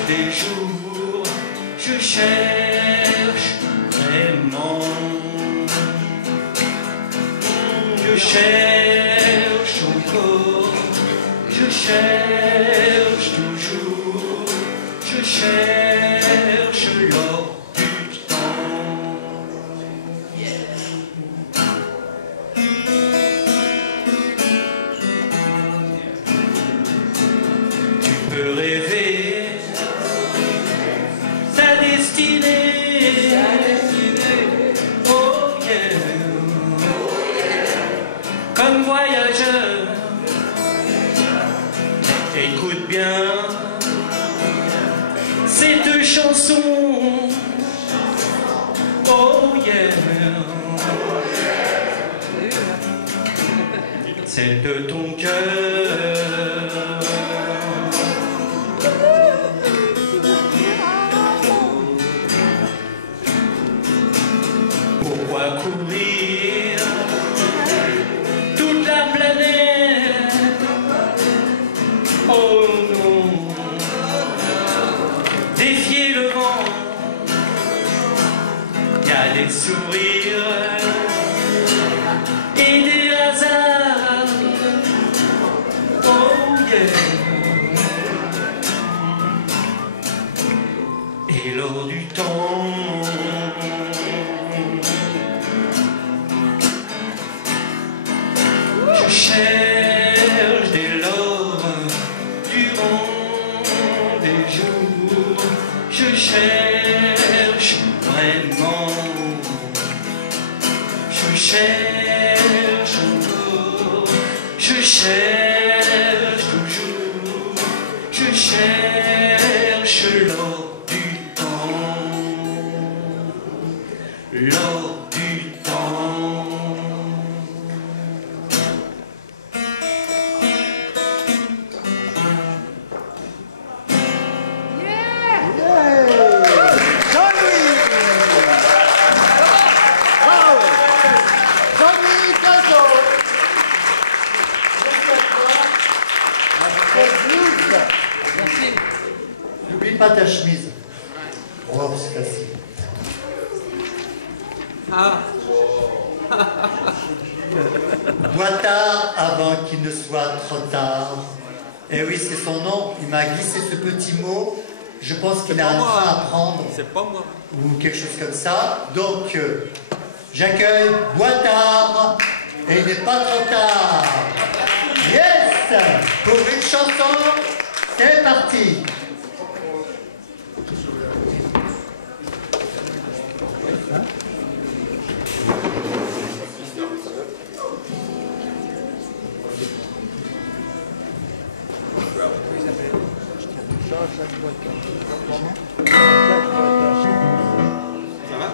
des jours. Je cherche vraiment. Je cherche encore. Je cherche toujours. Je cherche l'or du temps. Tu peux rêver ta destinée. Oh yeah. Comme voyageur, écoute bien cette chanson. Oh yeah. celle de ton cœur. Pourquoi courir toute la planète? Oh non, défier le vent, y a des sourires et des hasards. Oh yeah. Et lors du temps, je cherche dès lors, durant des jours, je cherche vraiment, je cherche encore, je cherche toujours, je cherche lors du temps, lors du temps. N'oublie pas ta chemise. Oh, c'est facile. Bois tard avant qu'il ne soit trop tard. Eh oui, c'est son nom. Il m'a glissé ce petit mot. Je pense qu'il a un train à prendre. C'est pas moi. Ou quelque chose comme ça. Donc, j'accueille Bois tard et il n'est pas trop tard. Yes! Pour une chanson, c'est parti. Ça va?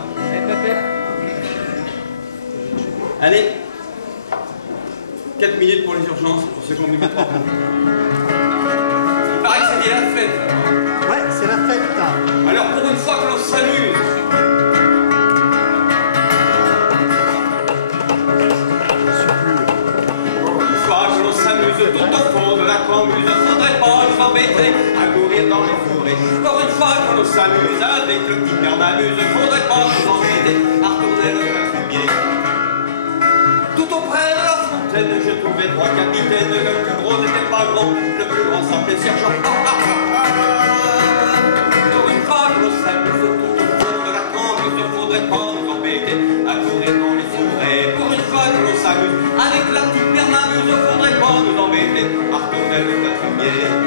Allez, 4 minutes pour les urgences, pour ceux qui ont du métro. Il paraît que c'était la fête. Ouais, c'est la fête. Alors pour une fois que l'on s'amuse. Une fois que l'on s'amuse tout au fond de la cambuse, faudrait pas nous embêter à courir dans les fourrés. Pour une fois que l'on s'amuse avec le petit père m'amuse, faudrait pas nous embêter à retourner le fumier. Tout auprès de la fontaine, je trouvais 3 capitaines. Le plus gros n'était pas grand, le plus grand s'appelait sergent. Pour une fois que l'on s'amuse tout au fond de la cambuse, faudrait pas nous embêter à courir dans les forêts. Pour une fois que l'on s'amuse avec la petite mère m'amuse, faudrait pas nous embêter à retourner le quatrième.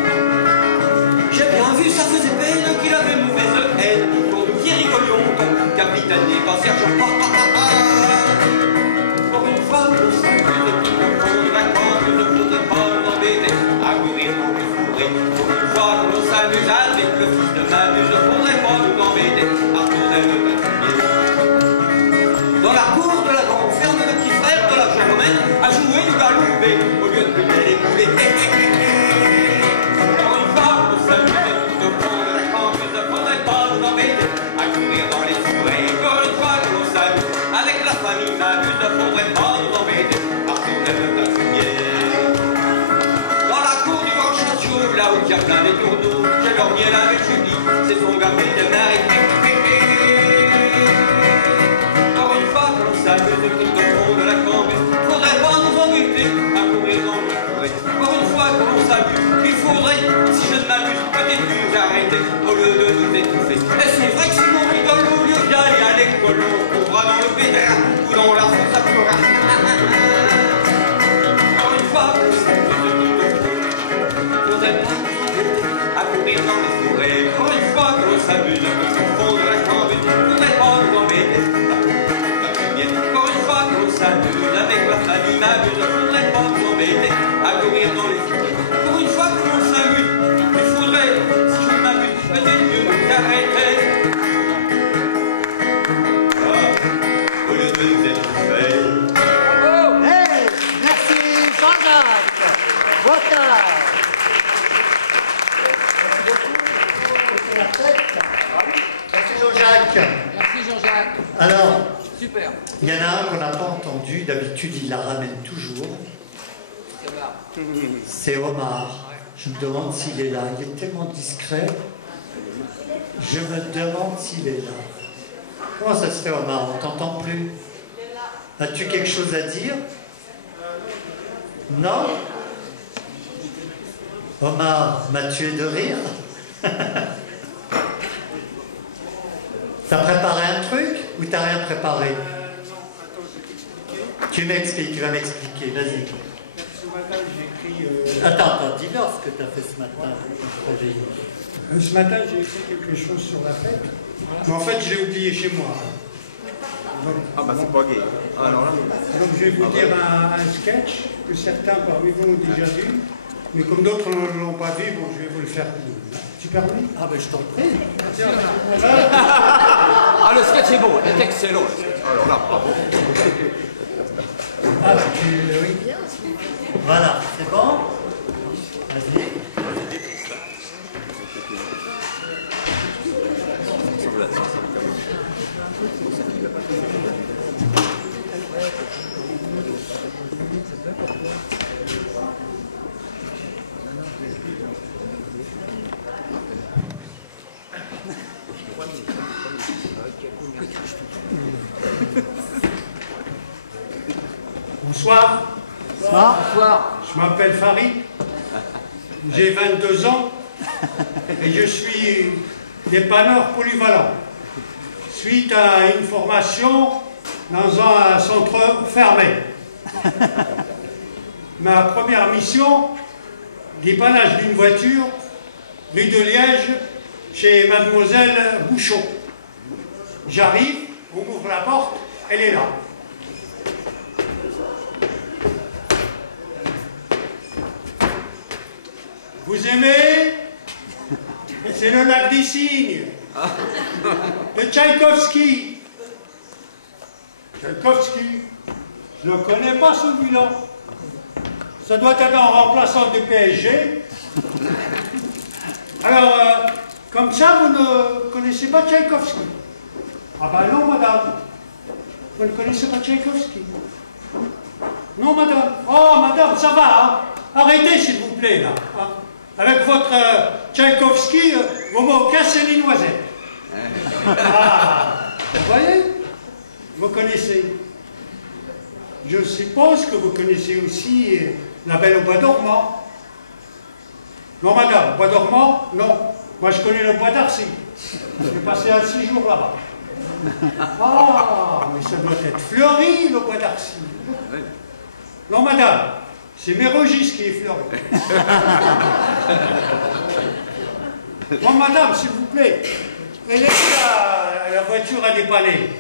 J'ai bien vu, ça faisait peine qu'il avait mauvaise haine pour nous qui rigolions, ton capitaine n'est pas sergent. Pour une fois que l'on s'amuse tout au fond de la cambuse, faudrait pas nous embêter à courir dans les forêts. Pour une fois que l'on s'amuse avec le fils de m'amuse, faudrait pas nous embêter à retourner le quatrième. Dans la cour de la grande ferme, le petit frère de la Germaine a joué du galoubé au lieu de punir les poulets. Pour une fois que l'on s'amuse tout au fond de la cambuse, faudrait pas nous embêter à courir dans les forêts. Pour une fois que l'on s'amuse avec la famille m'amuse, faudrait pas nous embêter à retourner le quatrième. Dans la cour du grand château, là où il y a plein des tourneaux, j'ai dormi avec Julie, c'est son gars qui est arrêté. Pour une fois que l'on s'amuse tout au fond de la cambuse, faudrait pas nous embêter à courir dans le forêt. Pour une fois que l'on s'amuse, il faudrait, si je ne m'amuse, peut-être nous arrêter au lieu de nous étouffer. Et c'est vrai que si l'on rigole au lieu d'aller à l'école, on courra dans le pétard ou dans la fosse à pleurer. Pour une fois que l'on s'amuse tout au fond, faudrait pas nous embêter à courir dans les forêts. Pour une fois que l'on s'amuse tout au fond de la cambuse, faudrait pas nous embêter à courir dans la lumière. Pour une fois que l'on s'amuse avec la famille m'amuse, faudrait pas nous embêter à courir dans les forêts. Pour une fois que l'on s'amuse, il faudrait, si je m'amuse, peut-être mieux nous arrêter. Au lieu de nous étouffer. Hey, merci, Jean-Jacques. Alors, Super. il y en a un qu'on n'a pas entendu, d'habitude il la ramène toujours. C'est Omar. Je me demande s'il est là. Il est tellement discret. Je me demande s'il est là. Comment ça se fait, Omar? On t'entend plus. As-tu quelque chose à dire? Non? Omar m'a tué de rire. T'as préparé un truc ou t'as rien préparé? Tu m'expliques, tu vas m'expliquer, vas-y. Ce matin, j'ai écrit... Attends, dis-leur ce que tu as fait ce matin. Ce matin, j'ai écrit quelque chose sur la fête. Mais en fait, je l'ai oublié chez moi. Donc, ah bah c'est pas gay. Ah, alors là... Donc je vais vous dire un sketch que certains parmi vous ont déjà vu, mais comme d'autres ne l'ont pas vu, bon, je vais vous le faire. Tu permets? Ah ben je t'en prie. Ah, le sketch est bon, le texte c'est long. Alors là, bravo. Ah, oui. Voilà, c'est bon? Vas-y. Bonsoir. Bonsoir. Je m'appelle Farid. J'ai 22 ans et je suis dépanneur polyvalent. Suite à une formation dans un centre fermé. Ma première mission, dépannage d'une voiture, rue de Liège, chez mademoiselle Bouchon. J'arrive, on m'ouvre la porte, elle est là. Vous aimez? C'est le lac des cygnes, de Tchaïkovski. Tchaïkovski, je ne le connais pas celui-là. Ça doit être un remplaçant du PSG. Alors, comme ça, vous ne connaissez pas Tchaïkovski? Ah ben non, madame. Vous ne connaissez pas Tchaïkovski? Non, madame. Oh, madame, ça va, hein? Arrêtez, s'il vous plaît, là. Hein? Avec votre Tchaïkovski, vous me cassez les noisettes. Ah, vous voyez? Vous connaissez. Je suppose que vous connaissez aussi La Belle au Bois dormant. Non, madame, Bois dormant? Non. Moi, je connais le Bois d'Arcy. J'ai passé 6 jours là-bas. Ah, mais ça doit être fleuri, le Bois d'Arcy. Non, madame. C'est Mérogis qui est fleuri. Bon, madame, s'il vous plaît, elle est où la voiture à dépanner?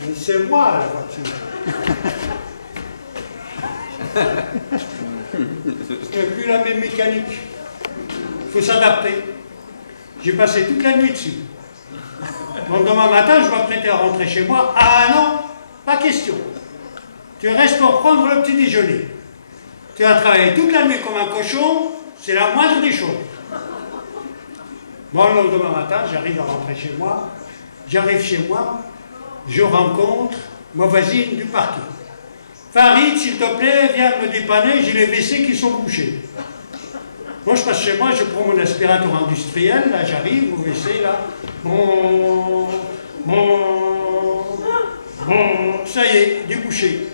Mais c'est moi, la voiture. C'est plus la même mécanique. Il faut s'adapter. J'ai passé toute la nuit dessus. Donc demain matin, je m'apprêtais à rentrer chez moi. Ah non, pas question. Tu restes pour prendre le petit déjeuner. Tu as travaillé toute la nuit comme un cochon, c'est la moindre des choses. Bon, le lendemain matin, j'arrive à rentrer chez moi. J'arrive chez moi, je rencontre ma voisine du parking. Farid, s'il te plaît, viens me dépanner, j'ai les WC qui sont bouchés. Moi, je passe chez moi, je prends mon aspirateur industriel, là, j'arrive au WC, là. Bon, ça y est, débouché.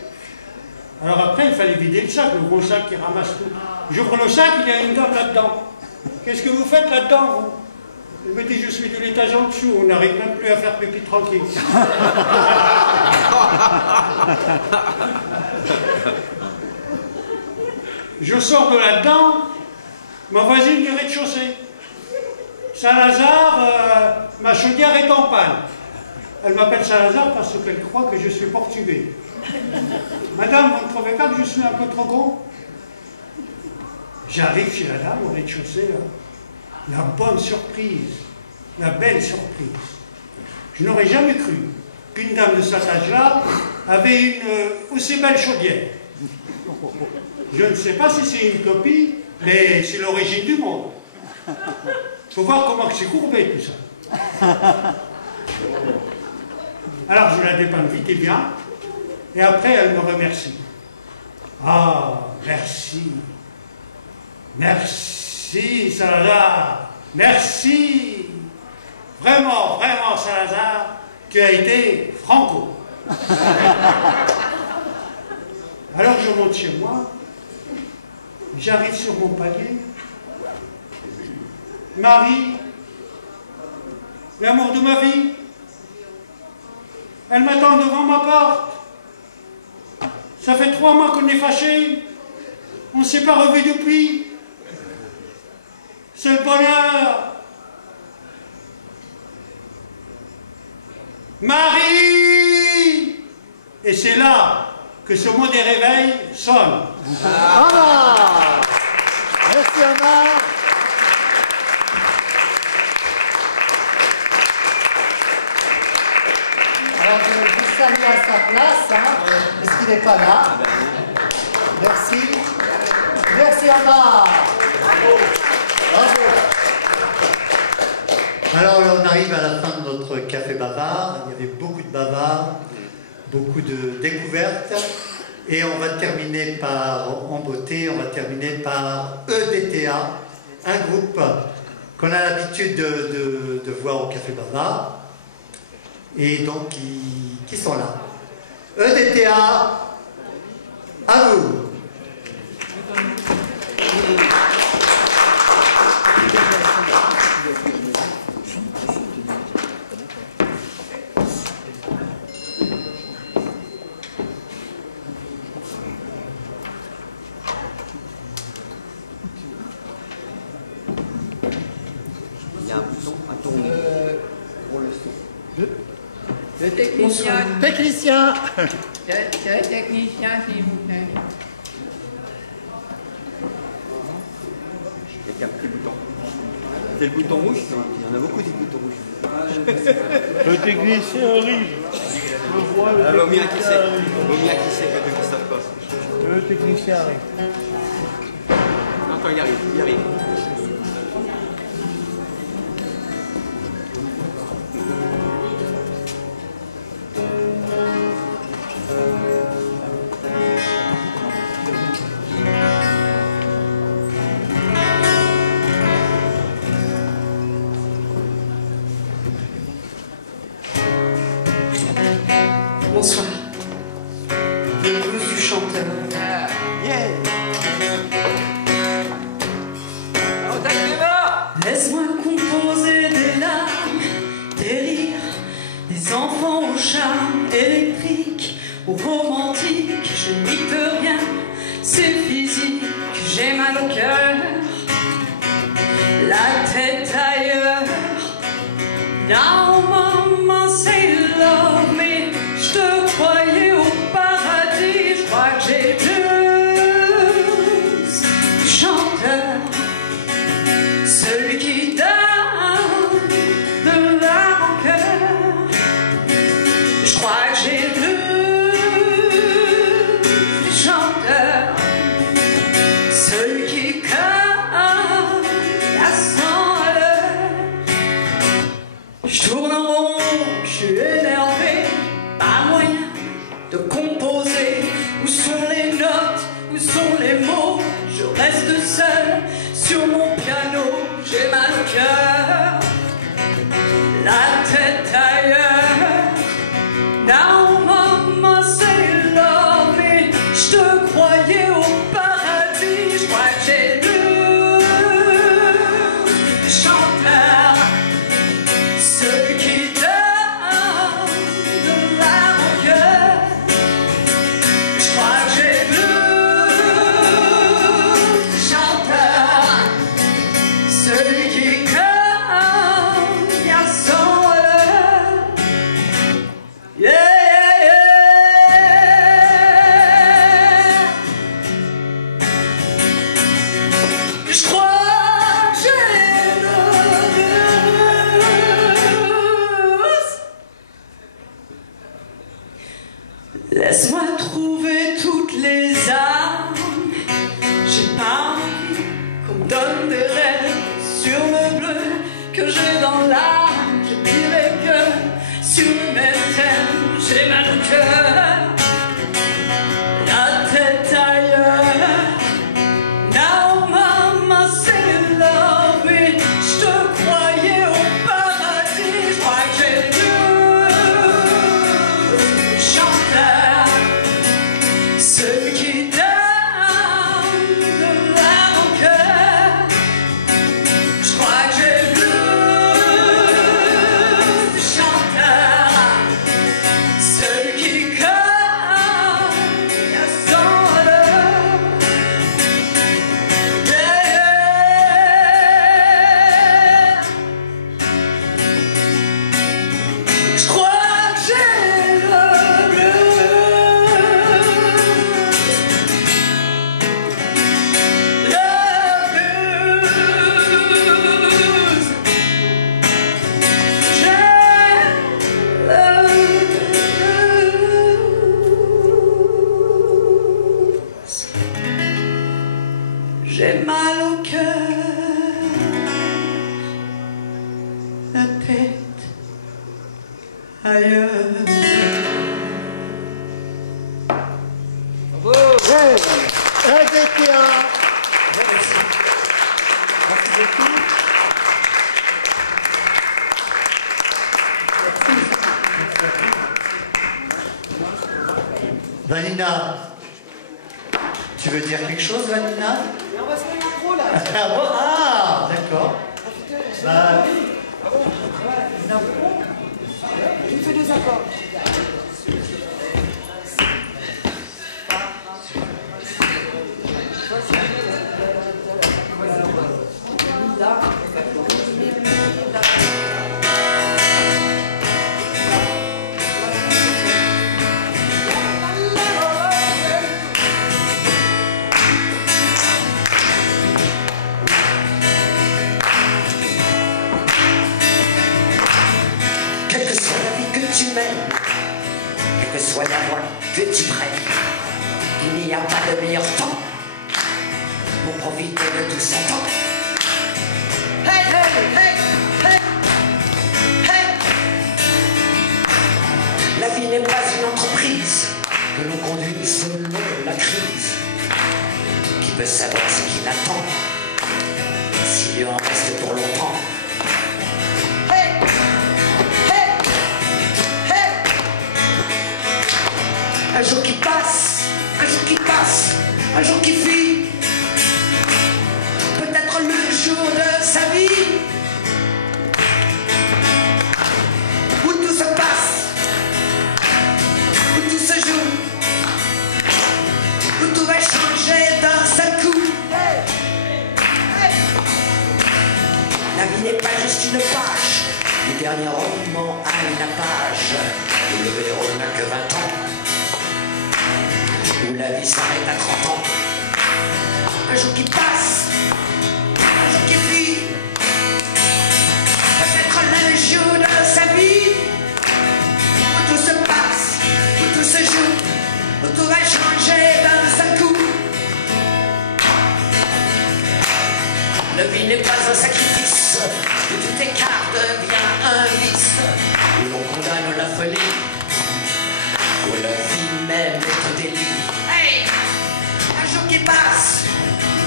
Alors après, il fallait vider le sac, le gros sac qui ramasse tout. J'ouvre le sac, il y a une dame là-dedans. Qu'est-ce que vous faites là-dedans, vous? Elle me dit, je suis de l'étage en dessous, on n'arrive même plus à faire pipi tranquille. Je sors de là-dedans, ma voisine du rez-de-chaussée. Saint-Lazare, ma chaudière est en panne. Elle m'appelle Saint-Lazare parce qu'elle croit que je suis portugais. Madame, vous ne trouvez pas que je suis un peu trop gros? J'arrive chez la dame au rez-de-chaussée, la bonne surprise, la belle surprise. Je n'aurais jamais cru qu'une dame de cet âge-là avait une aussi belle chaudière. Je ne sais pas si c'est une copie, mais c'est l'origine du monde. Faut voir comment c'est courbé tout ça. Alors je la dépeins vite et bien, et après elle me remercie. Ah, merci. Merci, Salazar. Merci. Vraiment, vraiment, Salazar, tu as été franco. Alors je monte chez moi, j'arrive sur mon palier. Marie, l'amour de ma vie, elle m'attend devant ma porte. Ça fait 3 mois qu'on est fâchés. On ne s'est pas revus depuis. C'est le bonheur. Marie! Et c'est là que ce mot des réveils sonne. Anna! Merci Anna! Alors je salue à sa place, hein, parce qu'il n'est pas là. Merci. Merci Anna! Bravo! Alors on arrive à la fin de notre café bavard. Il y avait beaucoup de bavards, beaucoup de découvertes. Et on va terminer par, en beauté, on va terminer par EDTA, un groupe qu'on a l'habitude de voir au café bavard. Et donc qui sont là. EDTA, à vous! Il y a un bouton à tourner pour le son. Le technicien. Technicien. Le technicien, s'il vous plaît. Il y a qu'un petit bouton. C'est le bouton rouge? Non, il y en a beaucoup des boutons rouges. Le technicien arrive. Je vois le Vaut mieux qui technicien c'est. arrive. Vaut mieux qui c'est que ceux qui ne savent pas. Le technicien arrive. Attends, il arrive, il arrive. Bonsoir. Le blues du chanteur. Laisse-moi composer des larmes, des rires, des enfants au charme électrique ou romantique. Je n'y peux rien, c'est physique, j'ai mal au cœur, la tête ailleurs. Now mama say love me, je te croyais au paradis, je crois que j'ai blues du chanteur. Celui qui donne de l'âme au cœur. Je crois que j'ai le blues du chanteur. Celui qui colle à 100 à l'heure. Je tourne en rond, je suis énervé, pas moyen de composer. Où sont les notes, où sont les mots? Je reste seul sur mon piano, j'ai mal au cœur, la tête ailleurs. Now mama say love me, je te croyais au paradis, je crois que j'ai le chanteur, celui qui donne de l'âme au cœur. Je crois que j'ai le chanteur, celui qui colle J'ai mal au cœur, la tête ailleurs. RDTA. Merci. Merci beaucoup. Vanina, tu veux dire quelque chose, Vanina? On va se mettre le micro là. Ah, d'accord. Bah, Tu me fais deux accords. Quelle que soit la vie que tu mènes, quelle que soit la voie que tu prennes, il n'y a pas de meilleur temps pour profiter de tout son temps. Hey, hey, hey, hey, hey. La vie n'est pas une entreprise que l'on conduit selon la crise. Qui peut savoir ce qu'il attend s'il en reste pour longtemps? Un jour qui passe, un jour qui passe, un jour qui fuit. Peut-être le jour de sa vie où tout se passe, où tout se joue, où tout va changer d'un seul coup. La vie n'est pas juste une page du dernier roman à la page où le héros n'a que 20 ans, où la vie s'arrête à 30 ans. Un jour qui passe, un jour qui fuit, peut-être le jour de sa vie, où tout se passe, où tout se joue, où tout va changer d'un seul coup. La vie n'est pas un sacrifice, où tout écart devient un vice, où l'on condamne la folie, où la vie même est un délit. Hey! Un jour qui passe,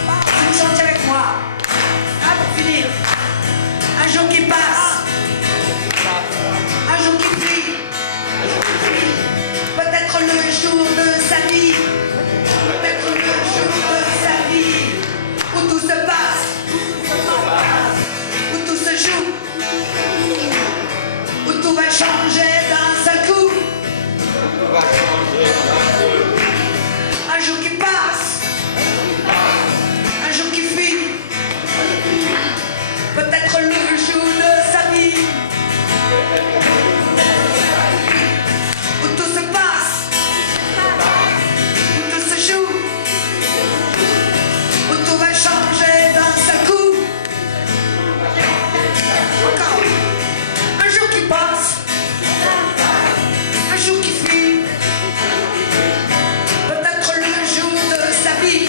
vous chantez avec moi. Ah, pour finir. Un jour qui passe, un jour qui fuit, peut-être le jour de sa vie, peut-être le jour de sa vie, où tout se passe, où tout se joue, où tout va changer d'un seul coup. Un jour qui passe, un jour qui fuit, peut-être le jour de sa vie, où tout se passe, où tout se joue, où tout va changer d'un seul coup. Encore. Un jour qui passe, un jour qui fuit, peut-être le jour de sa vie,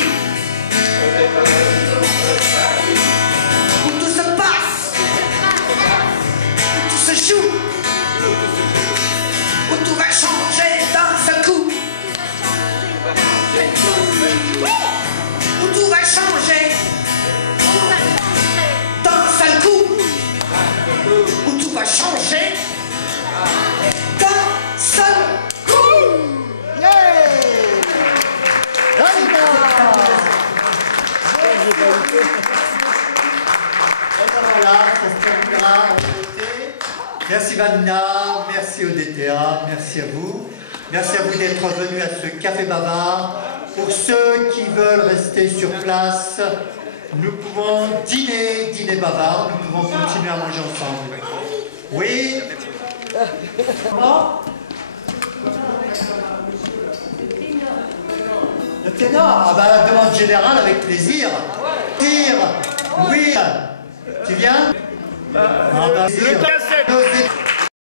où tout se passe, où tout se joue, où tout va changer d'un seul coup, où tout va changer d'un seul coup, où tout va changer d'un seul coup. voilà, ça se terminera en beauté. Merci Vanina, merci ODTA, merci à vous. Merci à vous d'être venus à ce café bavard. Pour ceux qui veulent rester sur place, nous pouvons dîner bavard, nous pouvons continuer à manger ensemble. Oui. Comment? Le ténor? Ah bah la demande générale avec plaisir. Oui. Tu viens? Ah bah,